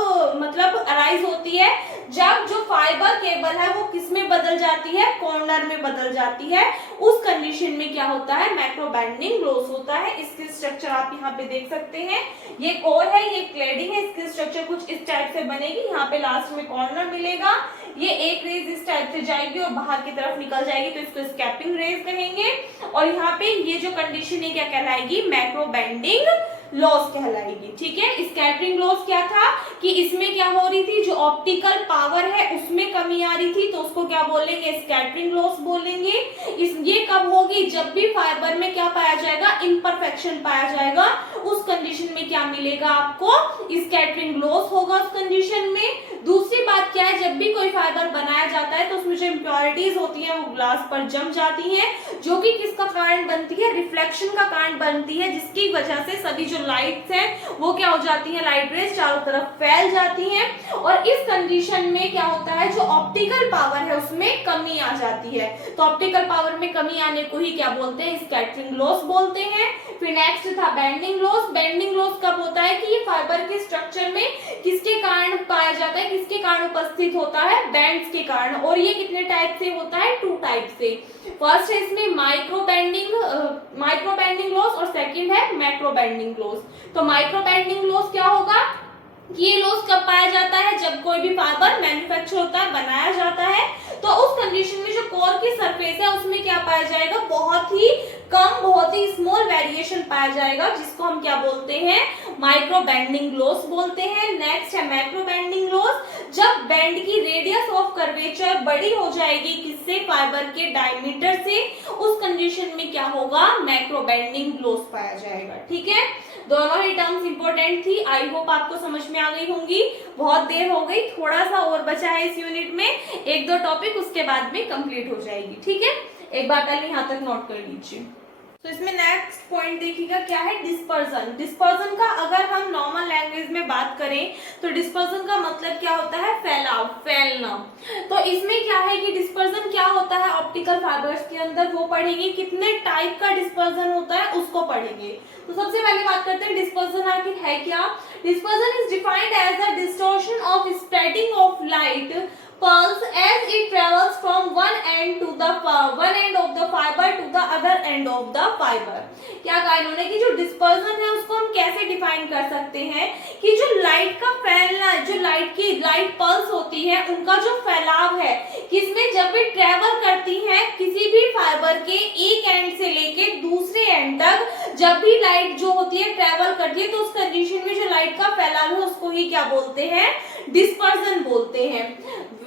मतलब अराइज होती है? जब जो फाइबर केबल है वो किस में बदल जाती है? कॉर्नर में बदल जाती है। उस कंडीशन में क्या होता है? मैक्रो बेंडिंग लॉस होता है। इसकी स्ट्रक्चर आप यहाँ पे देख सकते हैं। ये कोर है, ये क्लैडिंग है। इसकी स्ट्रक्चर कुछ इस टाइप से बनेगी। यहाँ पे लास्ट में कॉर्नर मिलेगा। ये एक रेज इस टाइप से जाएगी और बाहर की तरफ निकल जाएगी, तो इसको स्कैपिंग रेज कहेंगे। और यहाँ पे ये जो कंडीशन है क्या कहलाएगी? मैक्रो बेंडिंग लॉस कहलाएगी। ठीक है, स्कैटरिंग लॉस क्या था कि इसमें क्या हो रही थी, जो ऑप्टिकल पावर है उसमें कमी आ रही थी, तो उसको क्या बोलेंगे, स्कैटरिंग लॉस बोलेंगे। ये कब होगी, जब भी फाइबर में क्या पाया जाएगा, इम्परफेक्शन पाया जाएगा, उस कंडीशन में क्या मिलेगा आपको, स्कैटरिंग लॉस होगा उस कंडीशन में। दूसरी बात क्या है, जब भी कोई फाइबर बनाया जाता है तो उसमें जो इम्प्योरिटीज होती है वो ग्लास पर जम जाती है, जो कि किसका कारण बनती है, रिफ्लेक्शन का कारण बनती है, जिसकी वजह से सभी जो लाइट्स हैं वो क्या हो जाती है, लाइट रेज चारों तरफ फैल जाती हैं, और इस कंडीशन में क्या होता है, जो ऑप्टिकल पावर है उसमें कमी आ जाती है। तो ऑप्टिकल पावर में कमी आने को ही क्या बोलते हैं, स्कैटरिंग लॉस बोलते हैं। फिर नेक्स्ट था बेंडिंग लॉस। बेंडिंग लॉस कब होता है कि ये फाइबर के स्ट्रक्चर में किसके कारण पाया जाता है, किसके कारण उपस्थित होता है, बैंड्स के कारण। और ये कितने टाइप से होता है, 2 टाइप से। फर्स्ट है इसमें माइक्रो बेंडिंग लॉस, और सेकंड है मैक्रो बेंडिंग लॉस। तो माइक्रो बेंडिंग लॉस क्या होगा, ये लॉस कब पाया जाता है, जब कोई भी फाइबर मैन्युफैक्चर होता है, बनाया जाता है, तो उस कंडीशन में जो कोर की सरफेस है उसमें क्या पाया जाएगा, बहुत ही कम, बहुत ही स्मॉल वेरिएशन पाया जाएगा, जिसको हम क्या बोलते हैं, माइक्रो बेंडिंग लॉस बोलते हैं। नेक्स्ट है मैक्रो बेंडिंग लॉस, जब बैंड की रेडियस ऑफ कर्वेचर बड़ी हो जाएगी किससे, फाइबर के डायमीटर से, उस कंडीशन में क्या होगा, मैक्रो बेंडिंग लॉस पाया जाएगा। ठीक है, दोनों ही टर्म्स इंपॉर्टेंट थी, आई होप आपको समझ में आ गई होंगी। बहुत देर हो गई, थोड़ा सा और बचा है इस यूनिट में, 1-2 टॉपिक उसके बाद में कंप्लीट हो जाएगी। ठीक है, एक बार पहले यहाँ तक नोट कर लीजिए। तो इसमें नेक्स्ट पॉइंट देखिएगा क्या है, डिस्पर्जन। डिस्पर्जन का अगर हम नॉर्मल लैंग्वेज में बात करें तो डिस्पर्जन का मतलब क्या होता है, फैलाव, फैलना। तो इसमें क्या है कि डिस्पर्जन क्या होता है ऑप्टिकल फाइबर्स के अंदर, वो पढ़ेंगे। कितने टाइप का डिस्पर्जन होता है उसको पढ़ेंगे। तो सबसे पहले बात करते हैं डिस्पर्जन आखिर है क्या। Dispersion is defined as the distortion of spreading of light pulse as it travels from one end of the fiber to the other end of the fiber। क्या कहा इन्होंने कि जो डिस्पर्जन है उसको हम कैसे डिफाइन कर सकते हैं कि जो लाइट का फैलना, जो लाइट पल्स होती है, उनका जो फैलाव है किसमें, जब भी ट्रेवल करती है किसी भी फाइबर के एक एंड से लेके दूसरे एंड तक, जब भी लाइट जो होती है ट्रेवल करती है, तो उस कंडीशन में जो लाइट का फैलाव है उसको ही क्या बोलते हैं, डिस्पर्जन बोलते हैं।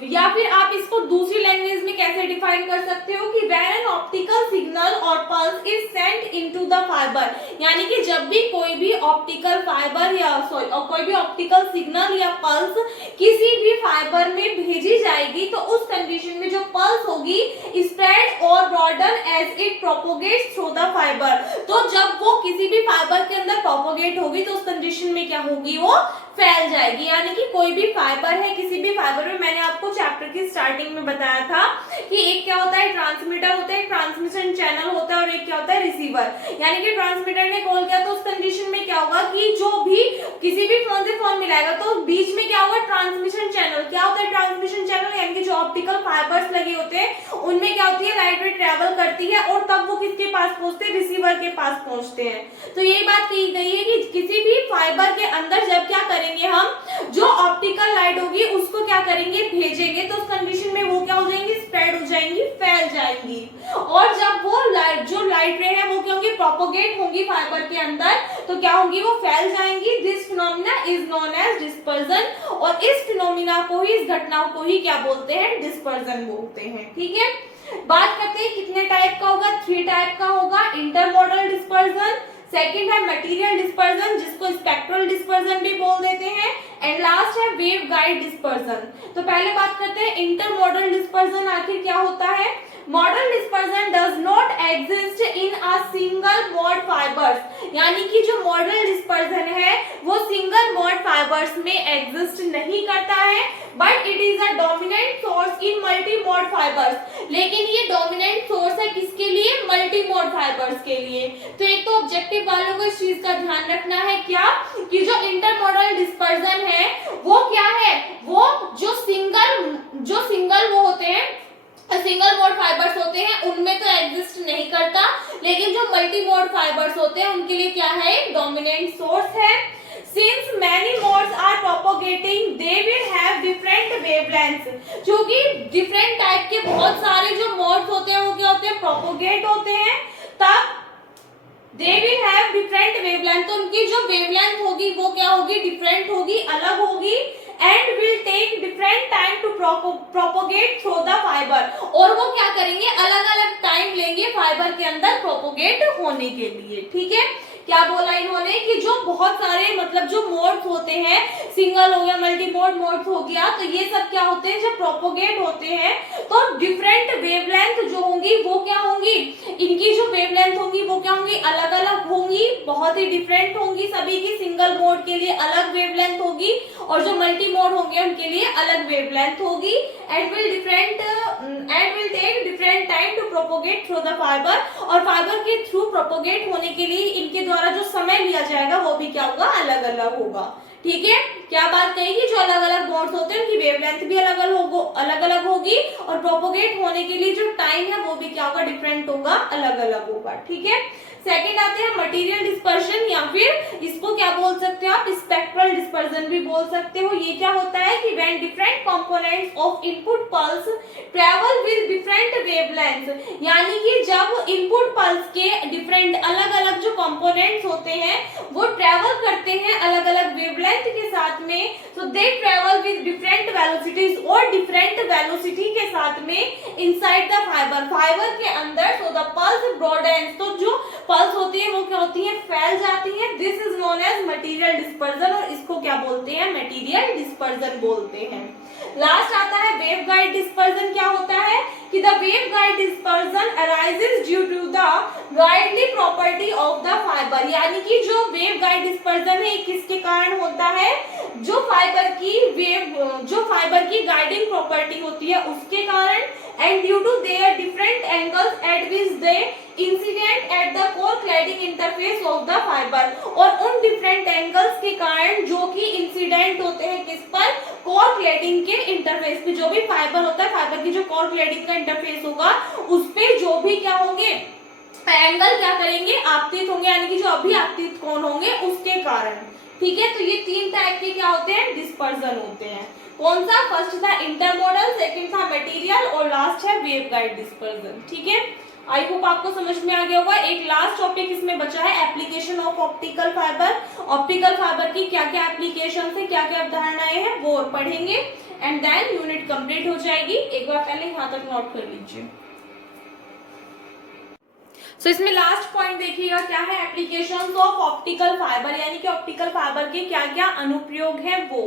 या फिर आप इसको दूसरी लैंग्वेज में कैसे डिफाइन कर सकते हो कि व्हेन एन ऑप्टिकल सिग्नल और pulse is sent into the fibre, यानी कि जब भी कोई भी ऑप्टिकल फाइबर या कोई भी ऑप्टिकल सिग्नल या पल्स किसी भी फाइबर में भेजी जाएगी, तो उस कंडीशन में जो पल्स होगी स्प्रेड और broaden as it propagates through the fibre. तो जब वो किसी भी फाइबर के अंदर प्रोपोगेट होगी तो उस कंडीशन में क्या होगी, वो फैल जाएगी। यानी कि कोई भी फाइबर है, किसी भी फाइबर में, मैंने आपको चैप्टर की स्टार्टिंग में बताया था कि एक क्या होता है, ट्रांसमीटर होता है, ट्रांसमिशन चैनल होता है, और एक क्या होता है, रिसीवर। यानी कि ट्रांसमीटर ने कॉल किया तो उस कंडीशन में क्या होगा कि जो भी किसी भी फोन से फोन मिलाएगा तो बीच में क्या होगा, ट्रांसमिशन चैनल। क्या होता है ट्रांसमिशन चैनल, यानी कि जो ऑप्टिकल फाइबर्स लगे होते हैं उनमें क्या होती है, लाइट वेव ट्रेवल करती है और तब वो किसके पास पहुंचते हैं, रिसीवर के पास पहुंचते हैं। तो यही बात कही गई है कि किसी भी फाइबर के अंदर जब क्या करेंगे, हम जो ऑप्टिकल लाइट होगी उसको क्या करेंगे, भेजेंगे, तो उस कंडीशन में वो क्या हो जाएंगी, स्प्रेड हो जाएंगी, फैल जाएंगी। और जब वो लाइट, जो लाइट रे है वो क्या होंगी, प्रोपोगेट होंगी फाइबर के अंदर, तो क्या होंगी, वो फैल जाएंगी। This phenomena is known as dispersion, और इस फिनोमिना को ही, इस घटना को ही क्या बोलते हैं, डिस्पर्जन बोलते हैं। ठीक है, बात करते हैं कितने टाइप का होगा, 3 टाइप का होगा। इंटरमोडल डिस्पर्जन, सेकंड है मटेरियल डिस्पर्जन, जिसको स्पेक्ट्रल डिस्पर्जन भी बोल देते हैं, एंड लास्ट है वेव गाइड डिस्पर्जन। तो पहले बात करते हैं इंटरमोडल डिस्पर्जन आखिर क्या होता है। Model dispersion does not exist in a single mode fibres, यानी कि जो मॉडल डिस्पर्जन है वो सिंगल मोड फाइबर्स में एग्जिस्ट नहीं करता है, but it is a dominant source in multi mode fibres. लेकिन ये डोमिनेंट सोर्स है किसके लिए, मल्टी मोड फाइबर्स के लिए। तो एक तो ऑब्जेक्टिव वालों को इस चीज का ध्यान रखना है क्या, कि जो इंटरमोडल डिस्पर्जन है वो क्या है, वो जो सिंगल वो होते हैं, सिंगल मोड फाइबर्स होते हैं उनमें तो एग्जिस्ट नहीं करता, लेकिन जो मल्टी मोड फाइबर्स होते हैं उनके लिए क्या है, डोमिनेंट सोर्स है। Since many modes are propagating, they will have different wavelengths। क्योंकि डिफरेंट टाइप के बहुत सारे जो मोड्स होते हैं वो क्या होते हैं, प्रोपोगेट होते हैं, तब they will have different wavelength, तो उनकी जो वेवलेंथ होगी वो क्या होगी, डिफरेंट होगी, अलग होगी, and will take different time to propagate through the fibre, और वो क्या करेंगे, अलग अलग टाइम लेंगे फाइबर के अंदर प्रोपोगेट होने के लिए। ठीक है, क्या बोला इन्होंने कि जो बहुत सारे मतलब जो मोड्स होते हैं, सिंगल हो गया, मल्टी मोड मोड्स हो गया, तो ये सब क्या होते हैं, जब प्रोपोगेट होते हैं तो डिफरेंट वेवलेंथ जो होंगी वो क्या होंगी, इनकी जो वेवलेंथ होंगी वो क्या होंगी, अलग अलग होंगी, बहुत ही डिफरेंट होंगी सभी की। सिंगल मोड के लिए अलग वेवलेंथ होगी और जो मल्टी मोड होंगे उनके लिए अलग वेवलेंथ होगी, and will take different time to propagate through the fibre, और फाइबर के थ्रू प्रोपोगेट होने के लिए इनके द्वारा जो समय लिया जाएगा वो भी क्या होगा, अलग अलग होगा। ठीक है, क्या बात कहेगी, जो अलग अलग मोड्स होते हैं उनकी वेवलेंथ भी अलग अलग होगी, और प्रोपोगेट होने के लिए जो टाइम है वो भी क्या होगा, डिफरेंट होगा, अलग अलग होगा। ठीक है, सेकेंड आते हैं मटेरियल डिस्पर्शन, या फिर इसको क्या बोल सकते हो आप, स्पेक्ट्रल डिस्पर्जन भी बोल सकते हो। ये क्या होता है कि when different components of input pulse travel with different wavelength, यानी कि जब इनपुट पल्स के डिफरेंट अलग अलग जो कंपोनेंट्स होते हैं वो ट्रेवल करते हैं अलग अलग वेवलेंथ के साथ में, तो they travel with different velocities, और डिफरेंट वेलोसिटी के साथ में इनसाइड द फाइबर के अंदर, सो द पल्स ब्रॉडेन्स, तो जो पल्स होती है वो क्या होती है, फैल जाती है। This is known as material dispersion, और इसको क्या बोलते हैं, मटेरियल डिस्पर्जन बोलते हैं। लास्ट आता है वेवगाइड डिस्पर्जन। क्या होता है कि the waveguide dispersion arises due to the guiding property of the fibre, यानी कि जो वेवगाइड डिस्पर्जन है किसके कारण होता है, जो फाइबर की गाइडिंग प्रॉपर्टी होती है उसके कारण, and due to their different angles at which they incident at the core cladding interface of the fibre, और उन डिफरेंट एंगल्स के कारण जो कि इंसिडेंट होते हैं किस पर, कोर क्लैडिंग के इंटरफेस पे, जो भी फाइबर होता है, फाइबर की जो कोर क्लैडिंग का इंटरफेस होगा उस पे जो भी क्या होंगे, एंगल क्या करेंगे, आपतित होंगे, यानी कि जो अभी आपतित कोण होंगे उसके कारण। ठीक है, तो ये तीन टाइप के क्या होते हैं, डिस्पर्जन होते हैं। कौन सा, फर्स्ट था इंटरमोडल, सेकंड था मटेरियल, और लास्ट है वेवगाइड डिस्पर्जन। ठीक है, आई होप आपको समझ में आ गया होगा। एक लास्ट टॉपिक इसमें बचा है, application of optical fibre. Optical fibre की क्या क्या एप्लीकेशन है, क्या क्या अवधारणाएं हैं वो पढ़ेंगे, एंड देन यूनिट कंप्लीट हो जाएगी। एक बार पहले यहाँ तक नोट कर लीजिए। सो इसमें लास्ट पॉइंट देखिएगा क्या है, एप्लीकेशंस ऑफ ऑप्टिकल फाइबर, यानी कि ऑप्टिकल फाइबर के क्या क्या अनुप्रयोग है वो।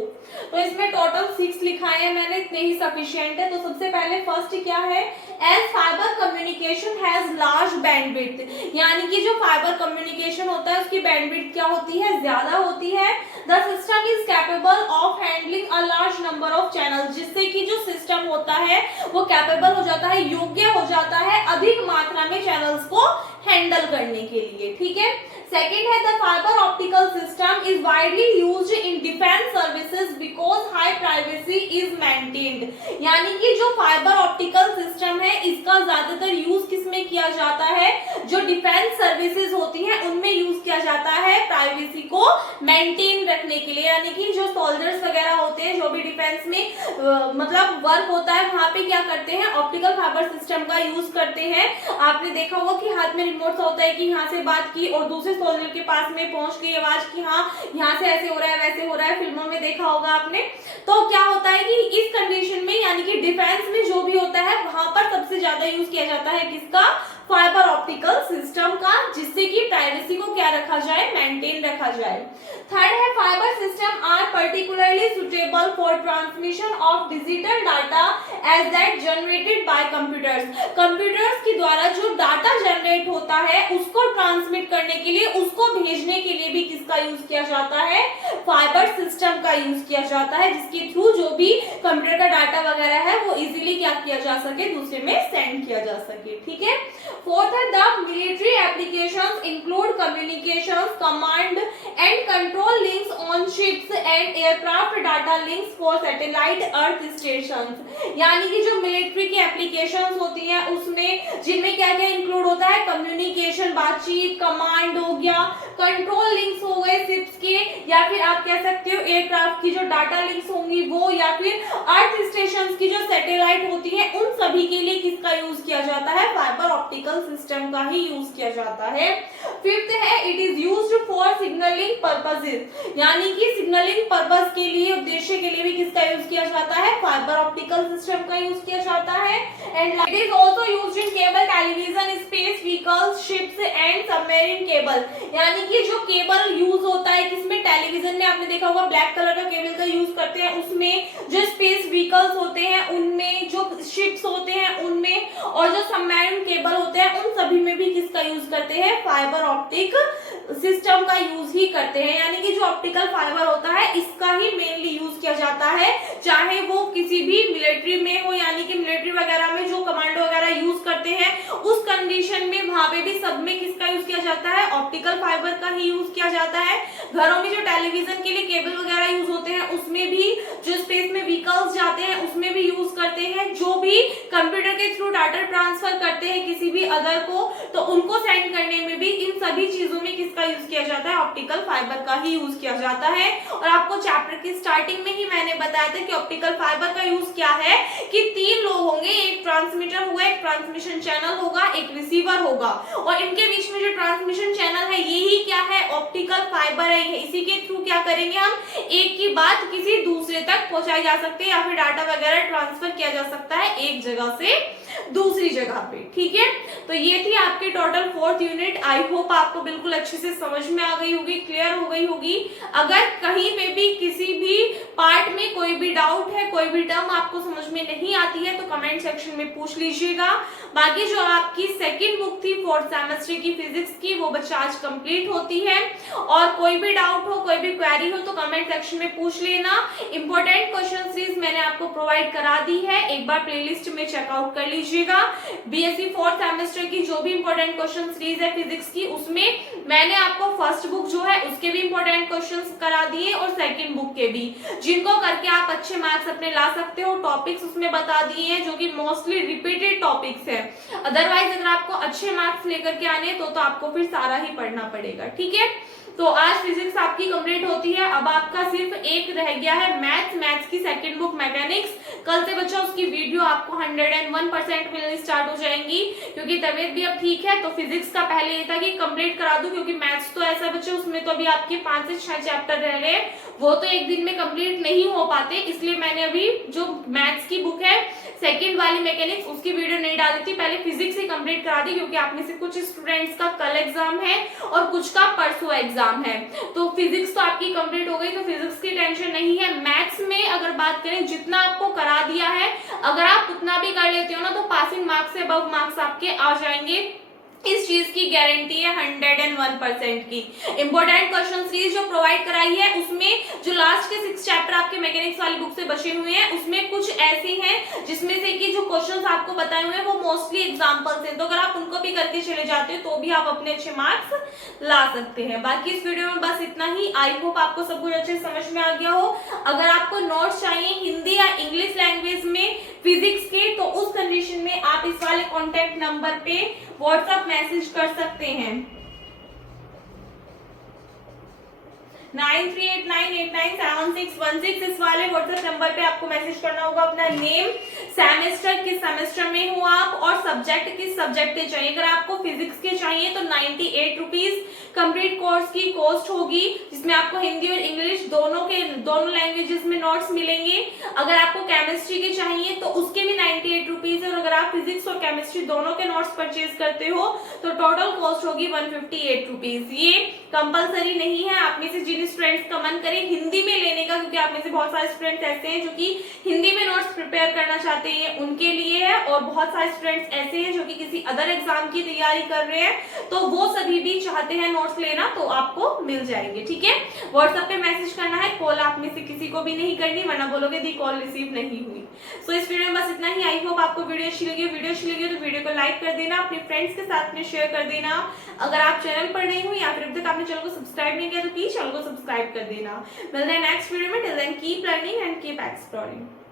तो इसमें टोटल 6 लिखाए हैं मैंने, इतने ही सफिशिएंट है। तो सबसे पहले फर्स्ट क्या है, as fibre communication has large bandwidth, यानी कि जो फाइबर कम्युनिकेशन होता है उसकी बैंडविड्थ क्या होती है, ज्यादा होती है। The system is capable of handling a large number of channels, जिससे कि जो सिस्टम होता है वो कैपेबल हो जाता है, योग्य हो जाता है अधिक मात्रा में चैनल्स को हैंडल करने के लिए। ठीक है, सेकेंड है the fibre optical system is widely used in defence services because high privacy is maintained, यानी कि जो फाइबर ऑप्टिकल सिस्टम है इसका ज्यादातर यूज किसमें किया जाता है, जो डिफेंस सर्विसेज होती हैं उनमें यूज किया जाता है प्राइवेसी को मेंटेन रखने के लिए, यानी कि जो सोल्जर्स वगैरह होते हैं, जो भी डिफेंस में मतलब वर्क होता है वहां पे क्या करते हैं, ऑप्टिकल फाइबर सिस्टम का यूज करते हैं। आपने देखा होगा कि हाथ में रिमोट होता है कि यहाँ से बात की और दूसरे सोल्जर के पास में पहुंच गई आवाज की हाँ यहाँ से ऐसे हो रहा है वैसे हो रहा है, फिल्मों में देखा होगा आपने। तो क्या होता है कि इस कंडीशन में यानी कि डिफेंस में जो भी होता है वहां पर सबसे ज्यादा यूज किया जाता है किसका, फाइबर ऑप्टिकल सिस्टम का, जिससे कि प्राइवेसी को क्या रखा जाए, मेंटेन रखा जाए। थर्ड है fibre system are particularly suitable for transmission of digital data as that generated by computers, computers के द्वारा जो डाटा जनरेट होता है उसको ट्रांसमिट करने के लिए, उसको भेजने के लिए भी किसका यूज किया जाता है, फाइबर सिस्टम का यूज किया जाता है, जिसके थ्रू जो भी कंप्यूटर का डाटा वगैरह है वो इजीली क्या किया जा सके, दूसरे में सेंड किया जा सके। ठीक है, फोर्थ है the military applications include communications, command and control links on ships and aircraft, data links for satellite earth stations, यानी कि जो मिलिट्री की एप्लीकेशंस होती हैं उसमें जिनमें क्या क्या इंक्लूड होता है, कम्युनिकेशन बातचीत, कमांड हो गया, कंट्रोल लिंक्स हो गए शिप्स के, या फिर आप कह सकते हो एयरक्राफ्ट की जो डाटा लिंक्स होंगी वो, या फिर अर्थ कम्युनिकेशंस की जो सैटेलाइट होती है उन सभी के लिए किसका यूज किया जाता है, फाइबर ऑप्टिकल सिस्टम का ही यूज किया जाता है। फिफ्थ है it is used for signalling purposes, यानी कि सिग्नलिंग पर्पस के लिए, उद्देश्य के लिए भी किसका यूज किया जाता है, फाइबर ऑप्टिकल सिस्टम का यूज किया जाता है। And it is also used in cable, television, space vehicles, ships and submarine cable, यानी कि जो केबल यूज होता है किसमें, टेलीविजन में आपने देखा होगा ब्लैक कलर का केबल का यूज करते हैं, उसमें जो स्पेस व्हीकल्स होते हैं उनमें, जो शिप्स होते हैं उनमें, और जो सबमरीन केबल होते हैं उन सभी में भी किसका यूज करते हैं, फाइबर ऑप्टिक सिस्टम का यूज ही करते हैं। यानी कि जो ऑप्टिकल फाइबर होता है इसका ही मेनली यूज किया जाता है, चाहे वो किसी भी मिलिट्री में हो, यानी कि मिलिट्री वगैरह में जो कमांडो वगैरह यूज करते हैं उस कंडीशन में वहां पे भी सब में किसका यूज किया जाता है, ऑप्टिकल फाइबर का ही यूज किया जाता है। घरों में जो टेलीविजन के लिए केबल वगैरह यूज होते हैं उसमें भी, जो स्पेस में व्हीकल्स जाते हैं उसमें भी यूज करते हैं, जो भी कंप्यूटर के थ्रू डाटा ट्रांसफर करते हैं किसी भी अदर को, तो उनको सेंड करने में भी इन सभी चीजों में किसका यूज किया जाता है, ऑप्टिकल फाइबर का ही यूज किया जाता है। और आपको चैप्टर की स्टार्टिंग में ही मैंने बताया था कि ऑप्टिकल फाइबर का यूज क्या है, कि 3 लोग होंगे, एक ट्रांसमीटर होगा, एक ट्रांसमिशन चैनल होगा, एक रिसीवर होगा, और इनके बीच में जो ट्रांसमिशन चैनल है यही क्या है, ऑप्टिकल फाइबर है। इसी के थ्रू क्या करेंगे हम, एक की बात किसी दूसरे तक पहुंचाई जा सकती है या फिर डाटा वगैरह ट्रांसफर किया जा सकता है एक जगह से दूसरी जगह पे, ठीक है। तो ये थी आपकी total 4th unit. I hope आपको बिल्कुल अच्छे से समझ में आ गई होगी, क्लियर हो गई होगी। अगर कहीं पे भी किसी भी पार्ट में कोई भी डाउट है, कोई भी टर्म आपको समझ में नहीं आती है तो कमेंट सेक्शन में पूछ लीजिएगा। बाकी जो आपकी सेकेंड बुक थी 4th सेमेस्टर की फिजिक्स की, वो बच्चा आज कंप्लीट होती है, और कोई भी डाउट हो, कोई भी क्वेरी हो तो कमेंट सेक्शन में पूछ लेना। इंपॉर्टेंट क्वेश्चन सीरीज मैंने आपको प्रोवाइड करा दी है, एक बार प्लेलिस्ट में चेकआउट कर लीजिएगा। बीएससी 4th सेमेस्टर की जो भी इंपॉर्टेंट क्वेश्चन सीरीज है फिजिक्स की, उसमें मैंने आपको फर्स्ट बुक जो है उसके भी इंपॉर्टेंट क्वेश्चंस करा दिए और सेकंड बुक के भी, जिनको करके आप अच्छे मार्क्स अपने ला सकते हो। टॉपिक्स उसमें बता दिए हैं जो कि मोस्टली रिपीटेड टॉपिक्स है, अदरवाइज अगर आपको अच्छे मार्क्स लेकर के आने तो आपको फिर सारा ही पढ़ना पड़ेगा, ठीक है। तो आज फिजिक्स आपकी कंप्लीट होती है। अब आपका सिर्फ एक रह गया है मैथ्स की सेकंड बुक मैकेनिक्स। कल से बच्चा उसकी वीडियो आपको 101% मिलनी स्टार्ट हो जाएंगी, क्योंकि तबीयत भी अब ठीक है। तो फिजिक्स का पहले ये था कि कंप्लीट करा दूं, क्योंकि मैथ्स तो ऐसा बच्चे उसमें तो अभी आपके 5 से 6 चैप्टर रह रहे हैं, वो तो एक दिन में कंप्लीट नहीं हो पाते, इसलिए मैंने अभी जो मैथ्स की बुक है सेकंड वाली मैकेनिक्स उसकी वीडियो नहीं डाली थी, पहले फिजिक्स ही कंप्लीट करा दी, क्योंकि आप में से कुछ स्टूडेंट्स का कल एग्जाम है और कुछ का परसों एग्जाम है। तो फिजिक्स तो आपकी कंप्लीट हो गई, तो फिजिक्स की टेंशन नहीं है। मैथ्स में अगर बात करें, जितना आपको करा दिया है अगर आप उतना भी कर लेते हो ना, तो पासिंग मार्क्स से अबव मार्क्स आपके आ जाएंगे, इस चीज की गारंटी है 101% की। इंपॉर्टेंट क्वेश्चन सीरीज जो प्रोवाइड कराई है उसमें जो लास्ट के 6 चैप्टर आपके मैकेनिक्स वाली बुक से बचे हुए हैं, उसमें कुछ ऐसे हैं जिसमें से कि जो क्वेश्चंस आपको बताए हुए हैं वो मोस्टली एग्जांपल्स हैं, तो अगर आप उनको भी करके चले जाते हो तो भी आप अपने अच्छे मार्क्स ला सकते हैं। बाकी इस वीडियो में बस इतना ही। आई होप आपको सब कुछ अच्छे समझ में आ गया हो। अगर आपको नोट्स चाहिए हिंदी या इंग्लिश लैंग्वेज में फिजिक्स के, तो उस कंडीशन में आप इस वाले कॉन्टेक्ट नंबर पे व्हाट्सएप मैसेज कर सकते हैं 9389897616। इस वाले व्हाट्सएप नंबर पे आपको मैसेज करना होगा अपना नेम, सेमेस्टर किस सेमेस्टर में हो आप, और सब्जेक्ट किस सब्जेक्ट के चाहिए। अगर आपको फिजिक्स के चाहिए तो 98 रुपीज कंप्लीट कोर्स की कॉस्ट होगी, जिसमें आपको हिंदी और इंग्लिश दोनों लैंग्वेजेस में नोट्स मिलेंगे। अगर आपको केमिस्ट्री के चाहिए तो उसके भी 98 रुपीज है, और अगर आप फिजिक्स और केमिस्ट्री दोनों के नोट्स परचेज करते हो तो टोटल कॉस्ट होगी 158 रुपीज। ये कंपल्सरी नहीं है, आप में से जिन स्टूडेंट्स का मन करे हिंदी में लेने का, क्योंकि आप में से बहुत सारे स्टूडेंट्स ऐसे हैं जो कि हिंदी में नोट्स प्रिपेयर करना चाहते हैं, उनके लिए है, और बहुत सारे स्टूडेंट्स ऐसे हैं जो कि किसी अदर एग्जाम की तैयारी कर रहे हैं, तो वो सभी भी चाहते हैं नोट्स लेना, तो आपको मिल जाएंगे, ठीक है। व्हाट्सएप पे मैसेज करना है, कॉल आप में से किसी को भी नहीं करनी, वरना बोलोगे दी कॉल रिसीव नहीं हुई। सो इस वीडियो में बस इतना ही। आई होप आपको वीडियो अच्छी लगी तो वीडियो को लाइक कर देना, अपने फ्रेंड्स के साथ में शेयर कर देना। अगर आप चैनल पर नहीं हो या फिर अब तक आपने चैनल को सब्सक्राइब नहीं किया तो प्लीज चैनल को सब्सक्राइब कर देना। मिलते हैं नेक्स्ट वीडियो में। Till then keep learning and keep exploring.